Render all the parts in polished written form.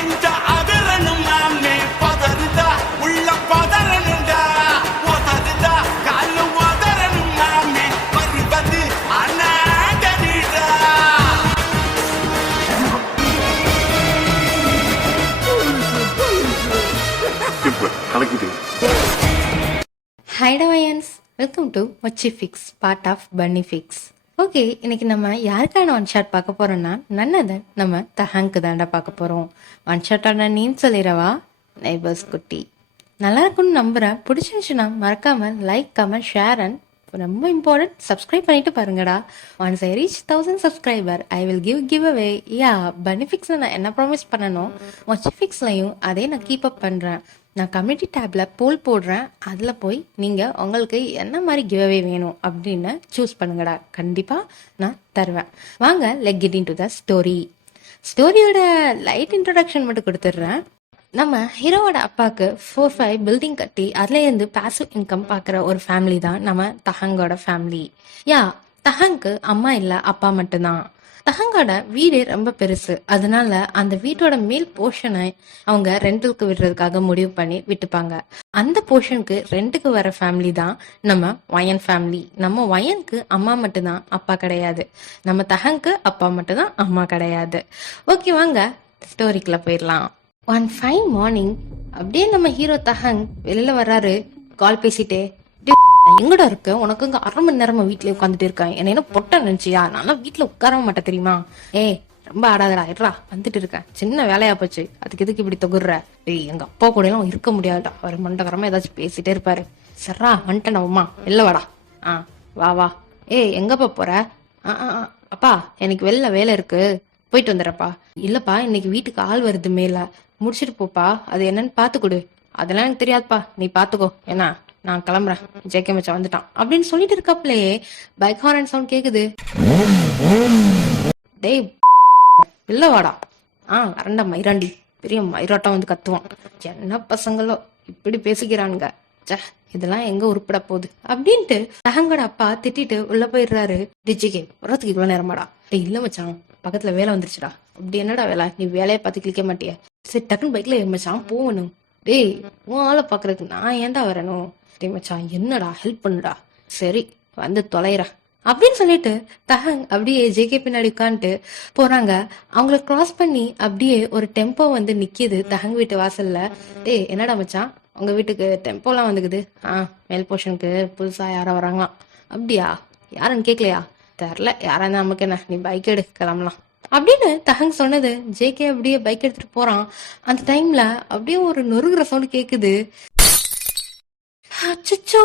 நெஞ்ச அதரணும் நாமே பதறுதா உள்ள பதறணுண்டா உதறுதா காலு உதறணும் நாமே வருவது அநாகரிடா. Hi Dawayans, welcome to Mochi Fix, part of Bunny Fix. Okay, இன்னைக்கு நம்ம யாருக்கான ஒன் ஷாட் பார்க்க போறோம்னா நன்னதை நம்ம தஹாங்க்கு தாண்டா பார்க்க போறோம். ஒன் ஷாட்டோட நேம் சொல்லிடவா? நைபர்ஸ் குட்டி. நல்லா இருக்கும்னு நம்புறேன். பிடிச்சிருந்துச்சுன்னா மறக்காம லைக், கமெண்ட், ஷேர் அண்ட் ரொம்ப இம்பார்ட்டன்ட் சப்ஸ்கிரைப் பண்ணிட்டு பாருங்கடா. Once I reach 1000 subscriber I will give away. Yeah, பெனிஃபிக்ஸ்ல நான் என்ன ப்ராமிஸ் பண்ணணும், மொச்சி ஃபிக்ஸ்லையும் அதே நான் கீப் அப் பண்றேன். நான் கம்யூனிட்டி டேப்ல போல் போடுறேன். அதில் போய் நீங்கள் உங்களுக்கு என்ன மாதிரி கிவ்அவே வேணும் அப்படின்னு சூஸ் பண்ணுங்கடா. கண்டிப்பாக நான் தருவேன். வாங்க, let get into the story. ஸ்டோரியோட லைட் இன்ட்ரடக்ஷன் மட்டும் கொடுத்துட்றேன். நம்ம ஹீரோவோட அப்பாவுக்கு 4-5 பில்டிங் கட்டி அதுலேருந்து பாசிவ் இன்கம் பார்க்குற ஒரு ஃபேமிலி தான் நம்ம தஹங்கோட ஃபேமிலி. யா, தஹங்க்கு அம்மா இல்லை, அப்பா மட்டும்தான். தஹங்கோட வீடு ரொம்ப பெருசு. அதனால அந்த வீட்டோட மேல் போர்ஷனை அவங்க ரெண்டலுக்கு விடுறதுக்காக முடிவு பண்ணி விட்டுப்பாங்க. அந்த போர்ஷனுக்கு ரெண்டுக்கு வர ஃபேமிலி தான் நம்ம வயன் ஃபேமிலி. நம்ம வயனுக்கு அம்மா மட்டும்தான், அப்பா கிடையாது. நம்ம தஹங்க்கு அப்பா மட்டும்தான், அம்மா கிடையாது. ஓகே, வாங்க ஸ்டோரிக்குள்ள போயிடலாம். ஒன் ஃபைன் மார்னிங் அப்படியே நம்ம ஹீரோ தஹங் வெளியில வர்றாரு. கால் பேசிட்டே, எங்கடா இருக்கு, உனக்கு இங்க 1/2 மணி நேரமா வீட்டுல உட்காந்துட்டு இருக்கேன், என்ன பொட்ட நினைச்சியா? நான் வீட்டுல உட்காரவே மாட்டேன் தெரியுமா? ஏய், ரொம்ப ஆடாதடா, இருடா வந்துட்டு இருக்கேன், சின்ன வேலையா போச்சு, அதுக்கு எதுக்கு இப்படி தொகுற? ஏய், எங்க அப்பா கூட எல்லாம் இருக்க முடியாதுடா, அவர் மண்டகரமா ஏதாச்சும் பேசிட்டே இருப்பாரு. சரா வந்துட்டேன் அம்மா, வெளில வாடா. வா வா. ஏய், எங்கப்பா போற? அப்பா, எனக்கு வெளில வேலை இருக்கு, போயிட்டு வந்துடுறப்பா. இல்லப்பா, இன்னைக்கு வீட்டுக்கு ஆள் வருது, மேல முடிச்சிட்டு போப்பா, அது என்னன்னு பாத்து கொடு. அதெல்லாம் எனக்கு தெரியாதுப்பா, நீ பாத்துக்கோ, ஏன்னா நான் கிளம்புறேன், ஜேகே மச்சான் வந்துட்டான் அப்படின்னு சொல்லிட்டு இருக்கப்பலையே பைக் ஹாரன் சவுண்ட் கேக்குது. டேய், இல்ல வாடா. வரண்டா மயிராண்டி, பெரிய மயிராட்டம் வந்து கத்துவான். என்ன பசங்களோ இப்படி பேசிக்கிறானுங்க, இதெல்லாம் எங்க உருப்பட போகுது அப்படின்ட்டு தஹங்கோட அப்பா திட்டிட்டு உள்ள போயிடுறாரு. டிஜிகே வரத்துக்கு இவ்வளவு நேரமாடா? டேய், இல்ல மச்சான், பக்கத்துல வேலை வந்துருச்சுடா. அப்படி என்னடா வேலை? நீ வேலையை பார்த்து கிளிக்க மாட்டிய? சரி, டக்குன்னு பைக்ல மச்சான் போகணும். டேய், உன் ஆளை பாக்குறதுக்கு நான் ஏன்டா வரணும்? டேய் மச்சான், என்னடா ஹெல்ப் பண்ணுடா. சரி, வந்து தொலைறா அப்படின்னு சொல்லிட்டு தஹங் அப்படியே ஜேகே பின்னாடி உட்காந்துட்டு போறாங்க. அவங்கள கிராஸ் பண்ணி அப்படியே ஒரு டெம்போ வந்து நிக்கிது தஹங் வீட்டு வாசல்ல. டேய், என்னடா மச்சான், உங்க வீட்டுக்கு டெம்போலாம் வந்துக்குது? மேல் போர்ஷனுக்கு புதுசா யாரோ வராங்களாம். அப்படியா? யாருன்னு கேட்கலையா? தெரில, யாரா இருந்தா நமக்கு என்ன, நீ பைக் எடு, கிளம்பலாம் அப்படின்னு தஹங் சொன்னது. ஜேகே அப்படியே பைக் எடுத்துட்டு போறான். அந்த டைம்ல அப்படியே ஒரு நொறுங்குற சவுண்ட் கேக்குது. அச்சச்சோ!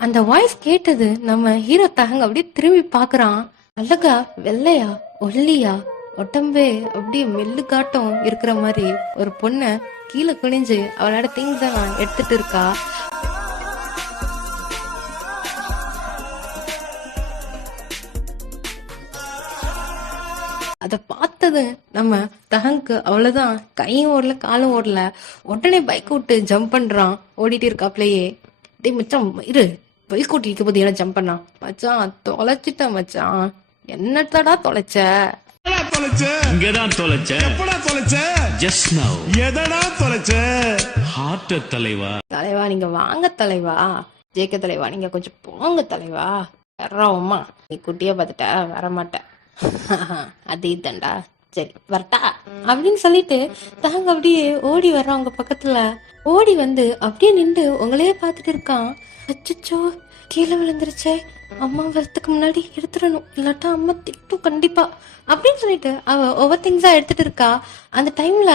அந்த வாய்ஸ் கேட்டது நம்ம ஹீரோ தஹங் அப்படியே திரும்பி பாக்குறான். அழகா வெள்ளையா ஒல்லியா உடம்பே அப்படியே மெல்லு காட்டம் இருக்கிற மாதிரி ஒரு பொண்ணு கீழே குனிஞ்சு அவளோட திங்ஸ் எல்லாம் எடுத்துட்டு இருக்கா. அத பார்த்தது நம்ம தஹங்க்கு அவ்வளவுதான், கையும் ஓடல காலும் ஓடல. உடனே பைக் விட்டு ஜம்ப் பண்றான். ஓடிட்டு இருக்காப்லயே. டேய் மச்சான், இரு, பைக் ஓட்டிட்டு போது என்ன ஜம்ப் பண்ணான்? மச்சான், தொலைச்சிட்டேன் மச்சான். என்னத்தடா தொலைச்ச? இங்கதான் தொலைச்ச. எப்படா தொலைச்ச? ஜஸ்ட் நவ. எதடா தொலைச்ச? ஹார்ட் தலைவா. தலைவா, நீங்க வாங்க தலைவா. ஜேக்க தலைவா, நீங்க கொஞ்சம் போங்க தலைவா. வர்றோம்மா, நீ குட்டிய பார்த்துட்ட வரமாட்ட. அது இதண்டா, சரி வரட்டா அப்படின்னு சொல்லிட்டு தாங்க அப்படியே ஓடி வர்றவங்க பக்கத்துல ஓடி வந்து அப்படியே நின்று உங்களையே பார்த்துட்டு இருக்கான். அச்சச்சோ, கீழே விழுந்துருச்சே, அம்மா வரத்துக்கு முன்னாடி எடுத்துடணும், இல்லாட்டா அம்மா திட்டும் கண்டிப்பா அப்படின்னு சொல்லிட்டு அவ ஒவ்வொரு திங்ஸா எடுத்துட்டு இருக்கா. அந்த டைம்ல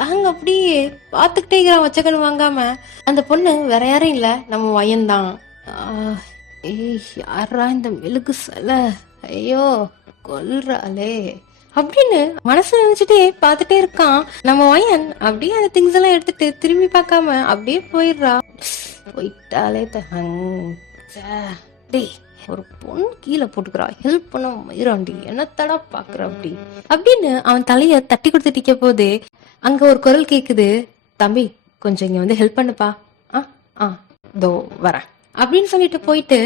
தாங்க அப்படியே பார்த்துக்கிட்டே இருக்கிறான் வச்சக்கன்னு வாங்காம. அந்த பொண்ணு வேற யாரும் இல்ல, நம்ம வயன்தான். ஏய், யாரா இந்த மெழுகு சிலை, ஐயோ கொல்றாளே அப்படின்னு மனசு நினைச்சிட்டே பாத்துட்டே இருக்கான். நம்ம வயன் அப்படியே அந்த திங்ஸ் எல்லாம் எடுத்துட்டு திரும்பி பார்க்காம அப்படியே போயிடுறா. போயிட்டாலே டேய், ஒரு பொண்ணு கீழே போட்டுக்கிறா, ஹெல்ப் பண்ண மயிராண்டி, என்னத்தடா பாக்குற அப்படி அப்படின்னு அவன் தலைய தட்டி கொடுத்துட்டிக்க போது அங்க ஒரு குரல் கேக்குது. தம்பி, கொஞ்சம் இங்க வந்து ஹெல்ப் பண்ணுப்பா. தோ வரேன் அப்படின்னு சொல்லிட்டு போயிட்டு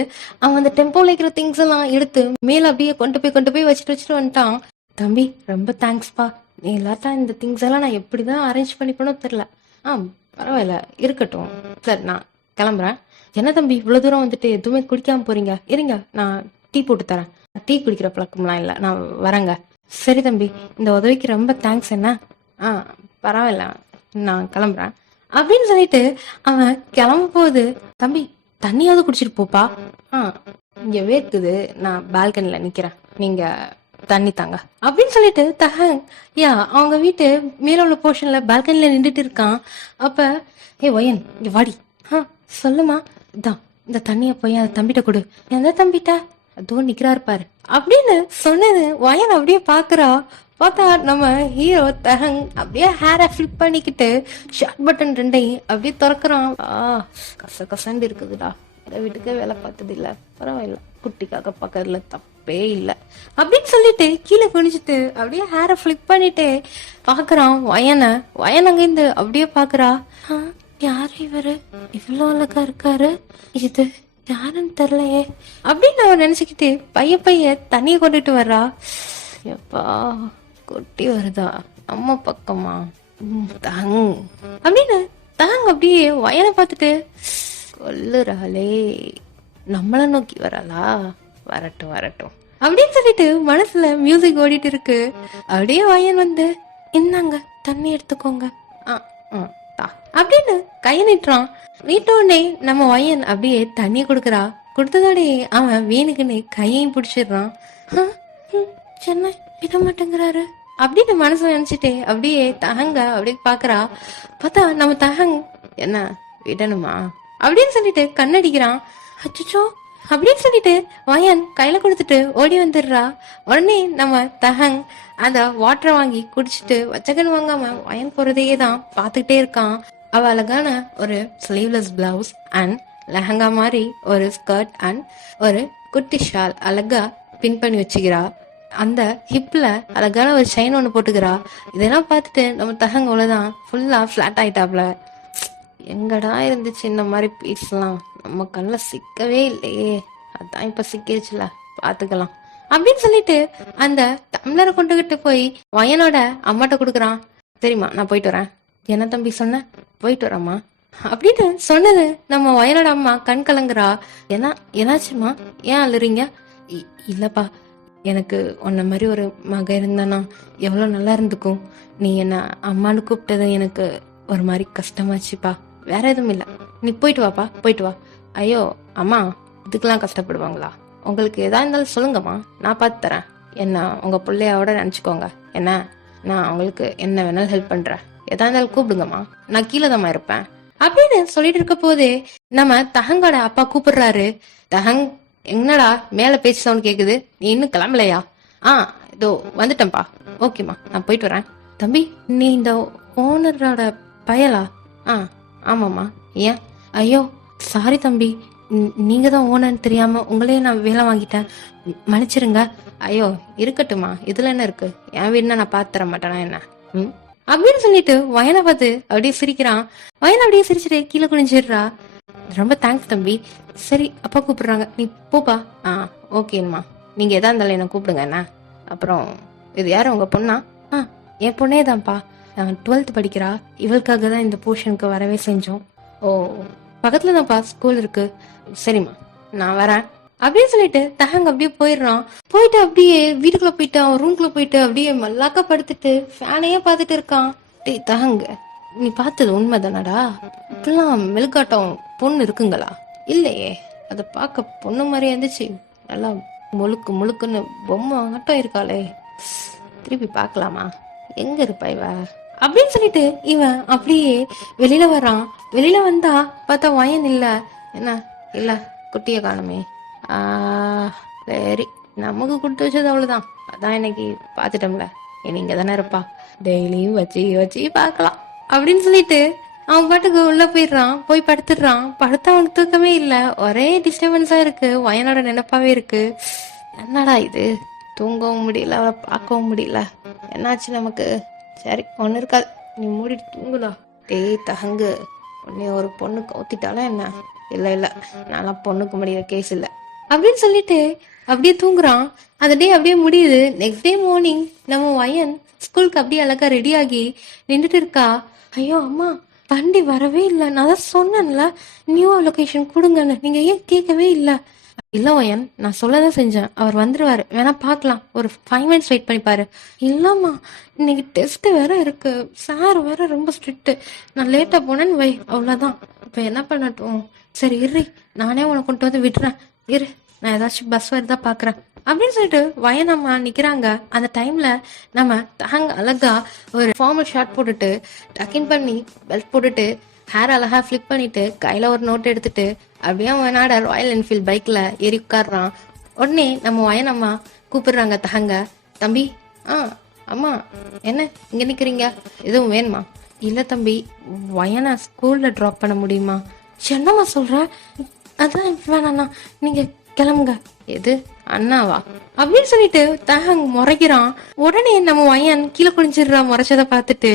அவன் அந்த டெம்போல இருக்கிற திங்ஸ் எல்லாம் எடுத்து மேல அப்படியே கொண்டு போய் வச்சுட்டு வந்துட்டான். தம்பி, ரொம்ப தேங்க்ஸ்பா, நீ இல்லாட்டா இந்த திங்ஸ் எல்லாம் நான் எப்படிதான் அரேஞ்ச் பண்ணிப்பனோ தெரியல. பரவாயில்ல, இருக்கட்டும். சரி, நான் கிளம்புறேன். என்ன தம்பி இவ்வளவு தூரம் வந்துட்டு எதுவுமே குடிக்காம போறீங்க? இருங்க, நான் டீ போட்டு தரேன். டீ குடிக்கிற பழக்கம்லாம் இல்லை, நான் வரேங்க. சரி தம்பி, இந்த உதவிக்கு ரொம்ப தேங்க்ஸ். என்ன பரவாயில்ல, நான் கிளம்புறேன் அப்படின்னு சொல்லிட்டு அவன் கிளம்ப போகுது. தம்பி தண்ணியாவது குடிச்சிட்டு போப்பா. இங்க வேக்குது, நான் பால்கனில நிக்கிறேன், நீங்க தண்ணி தாங்க அப்படின்னு சொல்லிட்டு தஹங் அவங்க வீட்டு மேல உள்ள போர்ஷன்ல பால்கனில நின்றுட்டு இருக்கான். அப்ப ஒயன் இங்க வாடி. சொல்லுமா. இதான் இந்த தண்ணிய போய் அந்த தம்பிட்ட கொடு. எந்த தம்பிட்ட? அதுவும் நிக்கிறாரு பாரு அப்படின்னு சொன்னது. வயன் அப்படியே பாக்குறா. பார்த்தா நம்ம ஹீரோ தஹங் அப்படியே ஹேரை ஃபிளிப் பண்ணிக்கிட்டு ஷார்ட் பட்டன் ரெண்டையும் அப்படியே திறக்கிறான். கச கசண்டு இருக்குதுடா, இந்த வீட்டுக்கே வேலை பார்த்தது இல்ல, பரவாயில்ல, குட்டிக்காக பக்கத்துல தப்பே இல்லை அப்படின்னு சொல்லிட்டு கீழே குனிச்சிட்டு அப்படியே ஹேரை ஃபிளிப் பண்ணிட்டு பாக்குறான் வயன் அங்க இருந்து அப்படியே பாக்குறா. யாரு இவரு, இவ்வளோ அழகா இருக்காரு, இது யாருன்னு தெரியலையே அப்படின்னு அவன் நினைச்சுக்கிட்டு பைய தண்ணியை கொண்டுட்டு வர்றா. எப்பா கொட்டி வருதா நம்ம பக்கமா தங் அப்படின்னு தங் அப்படியே வயனை பார்த்துட்டு கொல்லுறாளே, நம்மள நோக்கி வரலா, வரட்டும் வரட்டும் அப்படின்னு சொல்லிட்டு மனசுல மியூசிக் ஓடிட்டு இருக்கு. அப்படியே வயன் வந்து இந்தாங்க தண்ணி எடுத்துக்கோங்க அப்படின்னு கைய நீட்டுறான். நீட்ட உடனே நம்ம வயன் அப்படியே தண்ணிய கொடுக்கறா. கொடுத்ததோடய அவன் வீணுக்குன்னு கையையும் பிடிச்சிடுறான். சென்னை விட மாட்டேங்கிறாரு அப்படின்னு மனசு நினைச்சிட்டு அப்படியே தஹங்க அப்படியே பாக்குறா. பார்த்தா நம்ம தஹங் என்ன விடணுமா அப்படின்னு சொல்லிட்டு கண்ணடிக்கிறான். அச்சோ அப்படின்னு சொல்லிட்டு வயன் கையில கொடுத்துட்டு ஓடி வந்துடுறா. உடனே நம்ம தஹங் அந்த வாட்டரை வாங்கி குடிச்சிட்டு வச்சகன் வாங்காம வயன் போறதையே தான் பாத்துக்கிட்டே இருக்கான். அவ அழகான ஒரு ஸ்லீவ்லெஸ் பிளவுஸ் அண்ட் லெஹங்கா மாதிரி ஒரு ஸ்கர்ட் அண்ட் ஒரு குட்டி ஷால் அழகா பின் பண்ணி வச்சுக்கிறா. அந்த ஹிப்ல அழகான ஒரு செயின் ஒண்ணு போட்டுக்கிறா. இதெல்லாம் பார்த்துட்டு நம்ம தஹங் அவ்வளவுதான் ஃபுல்லா ஃபிளாட் ஆயிட்டாப்ல. எங்கடா இருந்துச்சு இந்த மாதிரி பீஸ்லாம், நம்ம கண்ணில் சிக்கவே இல்லையே, அதான் இப்ப சிக்கிடுச்சுல, பாத்துக்கலாம் அப்படின்னு சொல்லிட்டு அந்த டம்ளரை கொண்டுகிட்டு போய் வயனோட அம்மாட்ட கொடுக்குறான். சரிம்மா நான் போயிட்டு வரேன். என்ன தம்பி சொன்ன? போயிட்டு வரேம்மா அப்படின்னு சொன்னது. நம்ம வயனோட அம்மா கண் கலங்குறா. என்னாச்சுமா, ஏன் அழுறீங்க? இல்லப்பா, எனக்கு உன்ன மாதிரி ஒரு மக இருந்தானா எவ்வளோ நல்லா இருந்துக்கும். நீ என்ன அம்மானு கூப்பிட்டது எனக்கு ஒரு மாதிரி கஷ்டமாச்சுப்பா, வேற எதுவும் இல்லை. நீ போயிட்டு வாப்பா, போயிட்டு வா. ஐயோ அம்மா, இதுக்கெல்லாம் கஷ்டப்படுவாங்களா? உங்களுக்கு எதா இருந்தாலும் சொல்லுங்கம்மா, நான் பார்த்து தரேன். என்ன உங்க பிள்ளையோட நினச்சிக்கோங்க. என்ன நான் உங்களுக்கு என்ன வேணாலும் ஹெல்ப் பண்றேன். எதா இருந்தாலும் கூப்பிடுங்கம்மா, நான் கீழே தாம்மா இருப்பேன் அப்படின்னு சொல்லிட்டு இருக்க போதே நம்ம தஹங்கோட அப்பா கூப்பிடுறாரு. தஹங் என்னடா மேல பேச்சு சவுண்ட் கேக்குது, நீ இன்னும் கிளம்பலையா? இதோ வந்துட்டேன்ப்பா. ஓகேம்மா நான் போயிட்டு வரேன். தம்பி நீ இந்த ஓனரோட பயலா? ஆமாம்மா. ஏன்? ஐயோ சாரி தம்பி, நீங்க தான் ஓனர்னு தெரியாம உங்களே நான் வேலை வாங்கிட்டேன், மன்னிச்சிருங்க. ஐயோ இருக்கட்டுமா, இதுல என்ன இருக்கு, என் வீடுனா நான் பார்த்து தர மாட்டேனா என்ன அப்படின்னு சொல்லிட்டு வயனை பார்த்து அப்படியே சிரிக்கிறான். வயனை அப்படியே சிரிச்சுட்டு கீழே குனிஞ்சிடுறா. ரொம்ப தேங்க்ஸ் தம்பி. சரி அப்பா கூப்பிடுறாங்க, நீ போப்பா. ஓகேம்மா, நீங்க எதா இருந்தாலும் என்ன கூப்பிடுங்க. என்ன அப்புறம் இது யாரும் உங்க பொண்ணா? என் பொண்ணே தான்ப்பா, அவன் 12th படிக்கிறா. இவளுக்காக தான் இந்த போர்ஷனுக்கு வரவே செஞ்சோம். ஓ பக்கத்துல தான்ப்பா ஸ்கூல் இருக்கு. சரிம்மா நான் வரேன் அப்படின்னு சொல்லிட்டு தஹங் அப்படியே போயிடுறான். போயிட்டு அப்படியே வீட்டுக்குள்ள போயிட்டு அவன் ரூம்குள்ள போயிட்டு அப்படியே மல்லாக்கா படுத்துட்டு ஃபேனையே பார்த்துட்டு இருக்கான். டேய் தஹங், நீ பார்த்தது உண்மைதானடா? இப்பெல்லாம் மெழுகாட்டம் பொண்ணு இருக்குங்களா? இல்லையே, அதை பார்க்க பொண்ணு மாதிரியே இருந்துச்சு, நல்லா முழுக்கு முழுக்குன்னு பொம்மை ஆட்டம் இருக்காளே, திருப்பி பார்க்கலாமா? எங்க இருப்பா இவ அப்படின்னு சொல்லிட்டு இவன் அப்படியே வெளியில வர்றான். வெளியில வந்தா பார்த்தா வயன் இல்ல. என்ன இல்ல, குட்டிய காணுமே. சரி நமக்கு கொடுத்து வச்சது அவ்வளவுதான், அதான் இன்னைக்கு பாத்துட்டோம்ல, இனி இங்க தானே இருப்பா, டெய்லியும் வச்சு வச்சு பார்க்கலாம் அப்படின்னு சொல்லிட்டு அவன் பாட்டுக்கு உள்ள போயிடுறான். போய் படுத்துடுறான். படுத்தா அவனுக்கு தூக்கமே இல்ல, ஒரே டிஸ்டர்பன்ஸா இருக்கு, வயனோட நினைப்பாவே இருக்கு. என்னடா இது, தூங்கவும் முடியல, அவளை பார்க்கவும் முடியல, என்னாச்சு நமக்கு? சரி ஒண்ணு இருக்காது, நீ மூடிட்டு தூங்குடா. டேய் தஹங்கு, உன்னை ஒரு பொண்ணு கவுத்திட்டாலும் என்ன? இல்ல இல்ல, நான்லாம் பொண்ணுக்கு முடியிற கேஸ் இல்ல, அப்படின்னு சொல்லிட்டு அப்படியே தூங்குறான். அந்த டே அப்படியே முடியுது. நெக்ஸ்ட் டே மார்னிங் நம்ம வயன் ஸ்கூலுக்கு அப்படியே அழகா ரெடி ஆகி நின்றுட்டு இருக்கா. ஐயோ அம்மா, வண்டி வரவே இல்லை, நான் தான் சொன்னேன்ல நியூ லொகேஷன் கொடுங்கன்னு, நீங்க ஏன் கேட்கவே இல்லை? இல்ல வயன், நான் சொல்லதான் செஞ்சேன், அவர் வந்துருவாரு, வேணா பார்க்கலாம், ஒரு 5 minutes வெயிட் பண்ணி பாரு. இல்லம்மா, இன்னைக்கு டெஸ்ட் வேற இருக்கு, சார் வேற ரொம்ப ஸ்ட்ரிக்ட், நான் லேட்டா போனேன்னு வை, அவ்வளவுதான். இப்ப என்ன பண்ணட்டும்? சரி இரு, நானே உனக்கு கொண்டு வந்து விடுறேன், இரு, நான் ஏதாச்சும் பஸ் வருதா பாக்குறேன் அப்படின்னு சொல்லிட்டு வயனம்மா நிக்கிறாங்க. அந்த டைம்ல நம்ம தாங்க அழகா ஒரு ஃபார்மல் ஷார்ட் போட்டுட்டு டக்கின் பண்ணி பெல்ட் போட்டுட்டு ஹேர் அழகா ஃபிளிப் பண்ணிட்டு கையில ஒரு நோட் எடுத்துட்டு அப்படியே அவனோட ராயல் என்ஃபீல்ட் பைக்ல ஏறி உட்காடுறான். உடனே நம்ம வயனம்மா கூப்பிடுறாங்க தகங்க. தம்பி, அம்மா என்ன இங்க நிக்கிறீங்க, எதுவும் வேணுமா? இல்ல தம்பி, வயனை ஸ்கூல்ல டிராப் பண்ண முடியுமா? என்னம்மா சொல்ற? அதான் வேணாண்ணா, நீங்க கிளம்புங்க. எது அண்ணாவா அப்படின்னு சொல்லிட்டு தகங் முறைக்கிறான். உடனே நம்ம வயன் கீழே குனிஞ்சிடுறான் முறைச்சதை பார்த்துட்டு.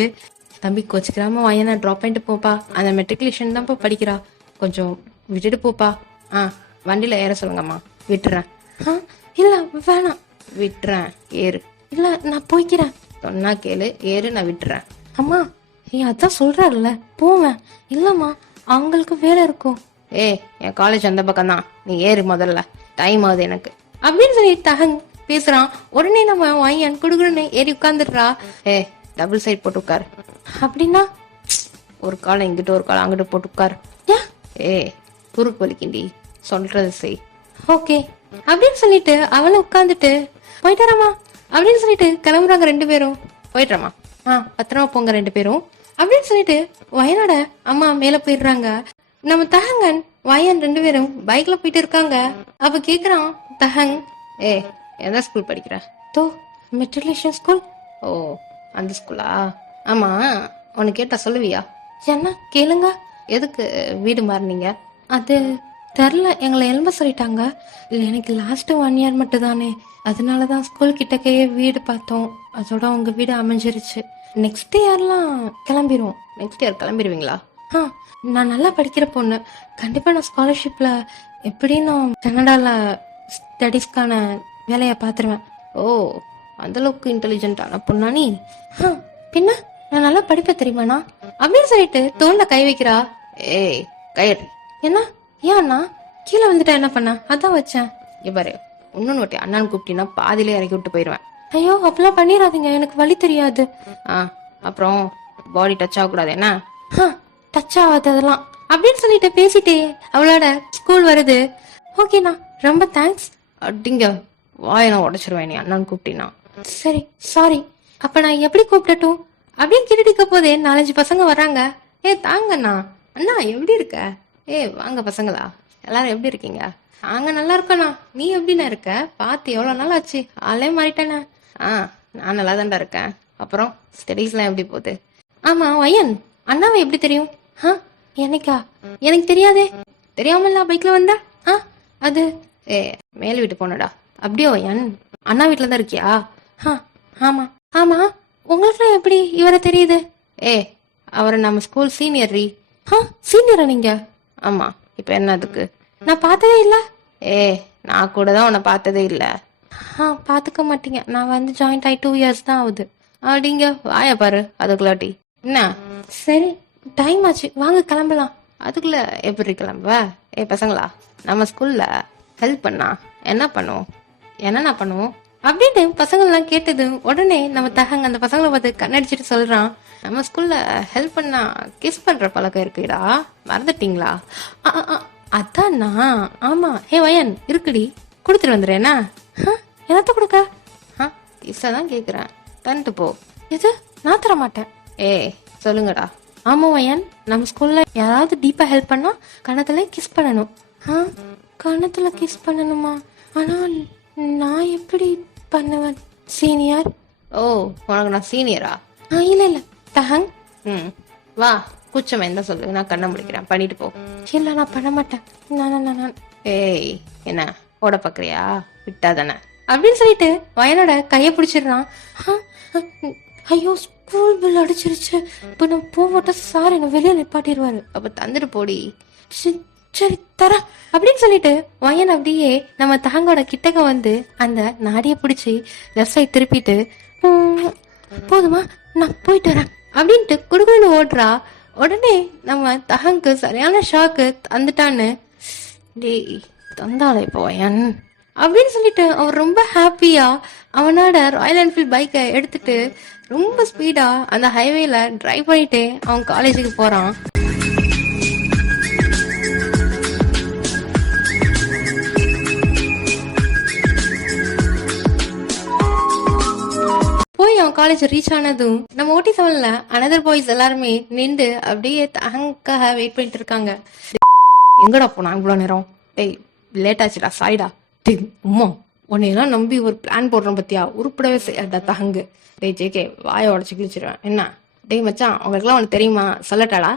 தம்பி கோச்சுக்கிறாம வயனை ட்ராப் பண்ணிட்டு போப்பா, அந்த மெட்ரிகுலேஷன் தான்ப்பா படிக்கிறா, கொஞ்சம் விட்டுட்டு போப்பா. வண்டியில ஏற சொல்லுங்கம்மா, விட்டுறேன். இல்ல வேணாம், விட்டுறேன், ஏறு. இல்ல நான் போய்க்கிறேன். சொன்னா கேளு, ஏறு, நான் விட்டுறேன். அம்மா அதான் சொல்றாருல்ல, போவேன். இல்லம்மா, அவங்களுக்கு வேலை இருக்கும். என் காலேஜ் அந்த பக்கம் தான், நீ ஏறு முதல்ல, டைம் ஆகுது எனக்கு அப்படின்னு சொல்லி தகங் பேசுறான். உடனே நம்ம வயன் குடுகுடுன்னு ஏறி உட்கார்ந்துடுறா. டபுள் சைட் போட்டு உட்காரு. அப்படின்னா ஒரு காலம் இங்கிட்ட ஒரு காலம் அங்கிட்ட போட்டு உட்காரு. குறுக்கு வலிக்கிண்டி, சொல்றது செய். ஓகே அப்படின்னு சொல்லிட்டு அவளும் உட்காந்துட்டு போயிட்டாரம்மா அப்படின்னு சொல்லிட்டு கிளம்புறாங்க 2 பேரும். போயிட்டாமா, பத்திரமா போங்க 2 பேரும் அப்படின்னு சொல்லிட்டு வயனோட அம்மா மேல போயிடுறாங்க. நம்ம தகங்கன் வயன் 2 பேரும் பைக்ல போயிட்டு இருக்காங்க. அப்ப கேக்குறான் தகங், எந்த ஸ்கூல் படிக்கிற? தோ மெட்ரிகுலேஷன் ஸ்கூல். ஓ அந்த ஸ்கூலா? ஆமா, உனக்கு கேட்டா சொல்லுவியா? என்ன கேளுங்க. எதுக்கு வீடு மாறினீங்க? அது தெரில, எங்களை எழும்ப சொல்லிட்டாங்க. இல்லை, எனக்கு லாஸ்ட் 1 year மட்டும் தானே, அதனாலதான் ஸ்கூல் கிட்டக்கையே வீடு பார்த்தோம், அதோட உங்க வீடு அமைஞ்சிருச்சு. நெக்ஸ்ட் இயர்லாம் கிளம்பிடுவோம். நெக்ஸ்ட் இயர் கிளம்பிடுவீங்களா? நான் நல்லா படிக்கிற பொண்ணு, கண்டிப்பா நான் ஸ்காலர்ஷிப்ல எப்படியும் நான் கனடால ஸ்டடீஸ்க்கான வேலையை பார்த்துருவேன். ஓ அந்த அளவுக்கு இன்டெலிஜென்டான பொண்ணா நீ? பின்ன நான் நல்லா படிப்பேன் தெரியுமாண்ணா அப்படின்னு சொல்லிட்டு தோல்ல கை வைக்கிறா. கயிறு என்ன? ஏன் அண்ணா கீழே வந்துட்டா என்ன பண்ண? அதான் வச்சேன். இவரு இன்னொன்னு ஒட்டி அண்ணான்னு கூப்பிட்டீங்கன்னா பாதியிலே இறக்கி விட்டு போயிடுவேன். ஐயோ அப்பெல்லாம் பண்ணிடாதீங்க, எனக்கு வழி தெரியாது. அப்புறம் பாடி டச் ஆகக்கூடாது என்ன? டச் ஆகாது அதெல்லாம் அப்படின்னு சொல்லிட்டு பேசிட்டே அவளோட ஸ்கூல் வருது. ஓகேண்ணா, ரொம்ப தேங்க்ஸ். அப்படிங்க வாயை நான் உடச்சிருவேன் நீ அண்ணான்னு கூப்பிட்டீங்கன்னா. சரி சாரி, அப்ப நான் எப்படி கூப்பிடட்டும் அப்படின்னு கேட்டுட்டு போதே 4-5 பசங்க வர்றாங்க. தாங்கண்ணா, அண்ணா எப்படி இருக்க? வாங்க பசங்களா, எல்லாரும் எப்படி இருக்கீங்க? நாங்க நல்லா இருக்கோண்ணா, நீ எப்படிண்ணா இருக்க? பார்த்து எவ்வளவு நாள் ஆச்சு, ஆளே மாறிட்டேண்ணா. நான் நல்லா தான்டா இருக்கேன். அப்புறம் ஸ்டடீஸ்லாம் எப்படி போகுது? ஆமா வயன், அண்ணாவை எப்படி தெரியும்? எனக்கா? எனக்கு தெரியாதே. தெரியாமல பைக்ல வந்தா? அது மேல் வீட்டு போனடா. அப்படியோ வயன், அண்ணா வீட்டுல தான் இருக்கியா? ஆமா. ஆமா, உங்களுக்கு எப்படி இவரை தெரியுது? அவரை நம்ம ஸ்கூல் சீனியர் ரீ. சீனியரா நீங்க? ஆமா, இப்ப என்ன அதுக்கு? நான் பார்த்ததே இல்ல. நான் கூட தான் உன்னை பார்த்ததே இல்ல. பாத்துக்க மாட்டீங்க, நான் வந்து ஜாயிண்ட் ஆகி 2 years தான் ஆகுது. அப்படிங்க வாய பாரு அதுக்குள்ளாட்டி. என்ன? சரி டைம் ஆச்சு, வாங்க கிளம்பலாம். அதுக்குள்ள எப்படி கிளம்புவ? பசங்களா, நம்ம ஸ்கூல்ல ஹெல்ப் பண்ணா என்ன பண்ணுவோம், என்னென்ன பண்ணுவோம் அப்படின்னு பசங்கள்லாம் கேட்டது. உடனே நம்ம தகங்க அந்த பசங்களை பார்த்து கண்ணடிச்சிட்டு சொல்றான், நம்ம ஸ்கூல்ல ஹெல்ப் பண்ணா கிஸ் பண்ற பழக்கம் இருக்குடா, மறந்துட்டீங்களா? அதான்னா? ஆமா. வயன் இருக்குடி, கொடுத்துட்டு வந்துடுறேன்னா. என்னத்த கொடுக்க? கிஸ்ஸதான் கேக்குறேன், தந்துட்டு போ. இது நான் தர மாட்டேன். சொல்லுங்கடா. ஆமா வயன், நம்ம ஸ்கூல்ல யாராவது டீப்பா ஹெல்ப் பண்ணா கணத்துல கிஸ் பண்ணணும். கணத்துல கிஸ் பண்ணணுமா? ஆனா நான் எப்படி பண்ணுவேன் சீனியர்? ஓ உனக்கு நான் சீனியரா? இல்ல தஹங். வா கூச்சம் என்ன சொல்லு, நான் கண்ண முடிக்கிறேன், பண்ணிட்டு போ. இல்ல நான் பண்ண மாட்டேன். நான் என்ன ஓட பாக்குறியா? விட்டாதானே அப்படின்னு சொல்லிட்டு வயனோட கைய பிடிச்சிடுறான். ஐயோ ஸ்கூல் பில் அடிச்சிருச்சு, இப்ப நான் போகட்ட சார் என்ன வெளியே நிப்பாட்டிடுவாரு. அப்ப தந்துட்டு போடி. சரி தர அப்படின்னு சொல்லிட்டு வயன் அப்படியே நம்ம தகங்கோட கிட்டக்க வந்து அந்த நாடிய பிடிச்சி லெஃப்ட் சைட் திருப்பிட்டு போதுமா நான் போயிட்டு வரேன் அப்படின்ட்டு குடுகுடுன்னு ஓடுறா. உடனே நம்ம தகங்கு சரியான ஷாக்கு தந்துட்டான்னு டேய் தந்தாளே போயன் அப்படின்னு சொல்லிட்டு அவன் ரொம்ப ஹாப்பியா அவனோட ராயல் என்ஃபீல்ட் பைக்கை எடுத்துட்டு ரொம்ப ஸ்பீடா அந்த ஹைவேல டிரைவ் பண்ணிட்டு அவன் காலேஜுக்கு போறான். போய் அவன் காலேஜ் ரீச் ஆனதும் நம்ம ஓட்டி செவன்ல அனதர் பாய்ஸ் எல்லாருமே நின்று அப்படியே தகங்காக வெயிட் பண்ணிட்டு இருக்காங்க. எங்கடா போனா இவ்வளவு நேரம்? டேய் லேட் ஆச்சுடா சாரிடா. டேய் உம்மா உன்னையெல்லாம் நம்பி ஒரு பிளான் போடுறோம் பத்தியா, உருப்படவே செய்யாடா தகங்கு. டேய் ஜேகே வாயை உடச்சு கிழிச்சிருவேன் என்ன? டேய் மச்சான் அவங்களுக்குலாம் உனக்கு தெரியுமா, சொல்லட்டாடா?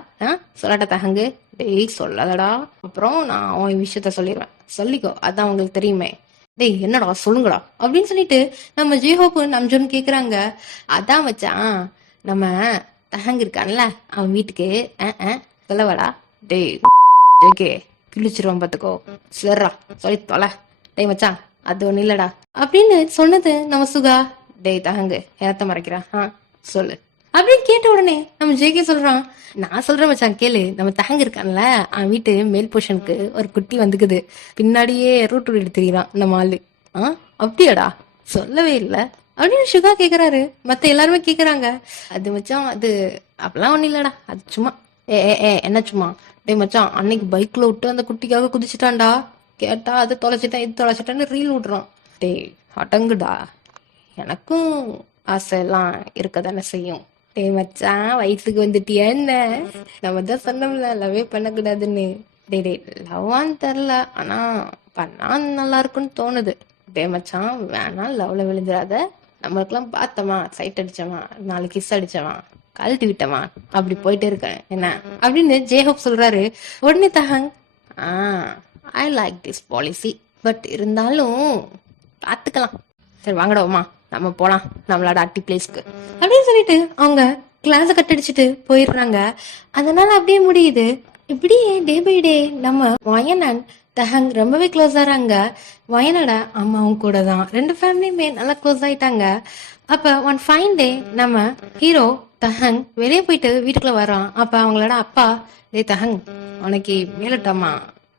சொல்லட்டா தகங்கு? டேய் சொல்லலடா, அப்புறம் நான் அவன் விஷயத்த சொல்லிடுவேன், சொல்லிக்கோ அதான் உங்களுக்கு தெரியுமே. டேய் என்னடா சொல்லுங்கடா அப்படின்னு சொல்லிட்டு நம்ம ஜேஹோப்பு நம்ஜோன்னு கேக்குறாங்க. அதான் மச்சான் நம்ம தகங்கு இருக்கான்ல அவன் வீட்டுக்கு சொல்லவாடா. டேய் ஜேகே கிழிச்சிருவான் பாத்துக்கோ. சரிடா சொல்லி தொலை. டேய் மச்சான் அது ஒண்ணு இல்லடா அப்படின்னு சொன்னது நம்ம சுகா. டேய் தகங்கு ஏத்த மறைக்கிறான் சொல்லு அப்படின்னு கேட்ட உடனே நம்ம ஜேகே சொல்றான், நான் சொல்றேன் மச்சான் கேளு, நம்ம தகங்கு இருக்கான்ல அவன் வீட்டு மேல் போர்ஷனுக்கு ஒரு குட்டி வந்துக்குது, பின்னாடியே ரூட் எடுத்து தெரியுறான் நம்ம ஆளு. அப்படியாடா சொல்லவே இல்லை அப்படின்னு சுகா கேக்குறாரு. மத்த எல்லாருமே கேக்குறாங்க. அது மச்சான் அது அப்பெல்லாம் ஒண்ணு இல்லடா, அது சும்மா. என்ன சும்மா? டேய் மச்சான் அன்னைக்கு பைக்ல விட்டு அந்த குட்டிக்காக குதிச்சுட்டான்டா, கேட்டா அது தொலைச்சிட்டேன் இது தொலைச்சிட்டேன்னு ரீல் விடுறான். டேய் அடங்குடா, எனக்கும் ஆசை எல்லாம் இருக்கதானே செய்யும். டேய் மச்சான் வயசுக்கு வந்துட்டியா என்ன? நம்ம தான் சொன்னோம்ல லவ்வே பண்ணக்கூடாதுன்னு. டேய் டேய் லவ்வான்னு தெரில, ஆனா பண்ணா நல்லா இருக்குன்னு தோணுது. டேய் மச்சான் வேணா லவ்ல விழுந்துடாத, நம்மளுக்கெல்லாம் பார்த்தோமா சைட் அடிச்சோமா 4 கிஸ் அடிச்சோமா கழட்டி விட்டமா அப்படி போயிட்டே இருக்கேன் என்ன அப்படின்னு ஜேஹோப் சொல்றாரு. உடனே Taehyung I like this policy, but இருந்தாலும் பாத்துக்கலாம். சரி வாங்கடோமா நம்ம போலாம் நம்மளோட அட்டி பிளேஸ்க்கு அப்படின்னு சொல்லிட்டு அவங்க கிளாஸ கட்டடிச்சுட்டு போயிடுறாங்க. அதனால அப்படியே முடியுது. இப்படியே டே பை டே நம்ம வயன் அண்ட் தஹங் ரொம்பவே க்ளோஸ் ஆறாங்க. வயனோட அம்மாவும் கூட தான் 2 ஃபேமிலியுமே நல்லா க்ளோஸ் ஆயிட்டாங்க. அப்ப ஒன் ஃபைன் டே நம்ம ஹீரோ தஹங் வெளியே போயிட்டு வீட்டுக்குள்ள வரான். அப்ப அவங்களோட அப்பா, டே தஹங் உனக்கு மேலட்டம்மா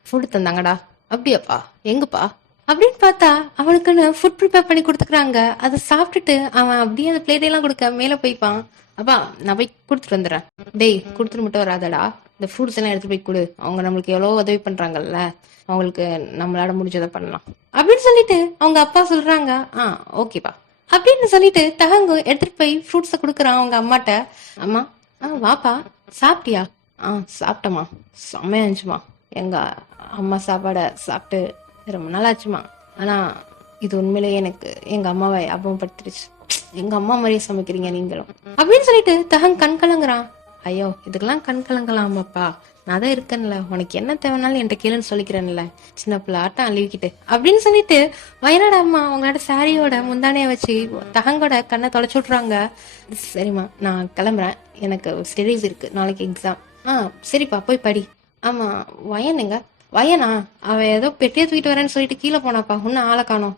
ஃபுட் தந்தாங்கடா. அப்படியாப்பா எங்கப்பா அப்படின்னு பார்த்தா அவனுக்குன்னு ஃபுட் ப்ரிப்பேர் பண்ணி கொடுத்துக்கிறாங்க. அதை சாப்பிட்டுட்டு அவன் அப்படியே அந்த பிளேட்டையெல்லாம் கொடுக்க மேல போய்ப்பான். அப்பா நான் போய் கொடுத்துட்டு வந்துடுறேன். டேய் கொடுத்துட்டு மட்டும் வராதடா, இந்த ஃப்ரூட்ஸ் எல்லாம் எடுத்து போய் கொடு, அவங்க நம்மளுக்கு எவ்வளவு உதவி பண்றாங்கல்ல, அவங்களுக்கு நம்மளால முடிஞ்சதை பண்ணலாம் அப்படின்னு சொல்லிட்டு அவங்க அப்பா சொல்றாங்க. ஓகேப்பா அப்படின்னு சொல்லிட்டு தகங்கு எடுத்துட்டு போய் ஃப்ரூட்ஸை கொடுக்குறான் அவங்க அம்மாட்ட. அம்மா வாப்பா சாப்பிட்டியா? சாப்பிட்டம்மா, செம்மையா இருந்துச்சுமா, எங்க அம்மா சாப்பாடை சாப்பிட்டு ரொம்ப நாள் ஆச்சுமா, ஆனா இது உண்மையிலேயே எனக்கு எங்க அம்மாவை ஞாபகப்படுத்திடுச்சு, எங்க அம்மா மாதிரியே சமைக்கிறீங்க நீங்களும் அப்படின்னு சொல்லிட்டு தகங் கண் கலங்குறான். ஐயோ இதுக்கெல்லாம் கண் கலங்கலாமாப்பா, நான் தான் இருக்கேன்ல, உனக்கு என்ன தேவைனாலும் என்கிட்ட கேளுன்னு சொல்லிக்கிறேன்ல, சின்ன பிள்ளை ஆட்டம் அழுவிக்கிட்டு அப்படின்னு சொல்லிட்டு வயநாடு அம்மா அவங்களோட சாரியோட முந்தானைய வச்சு தகங்கோட கண்ணை தொலைச்சு விட்றாங்க. சரிம்மா நான் கிளம்புறேன், எனக்கு ஸ்டடீஸ் இருக்கு, நாளைக்கு எக்ஸாம். சரிப்பா போய் படி. ஆமா வயனுங்க? வயனா? அவ ஏதோ பெட்டியை தூக்கிட்டு வரேன்னு சொல்லிட்டு கீழே போனாப்பா, இன்னும் ஆளை காணோம்.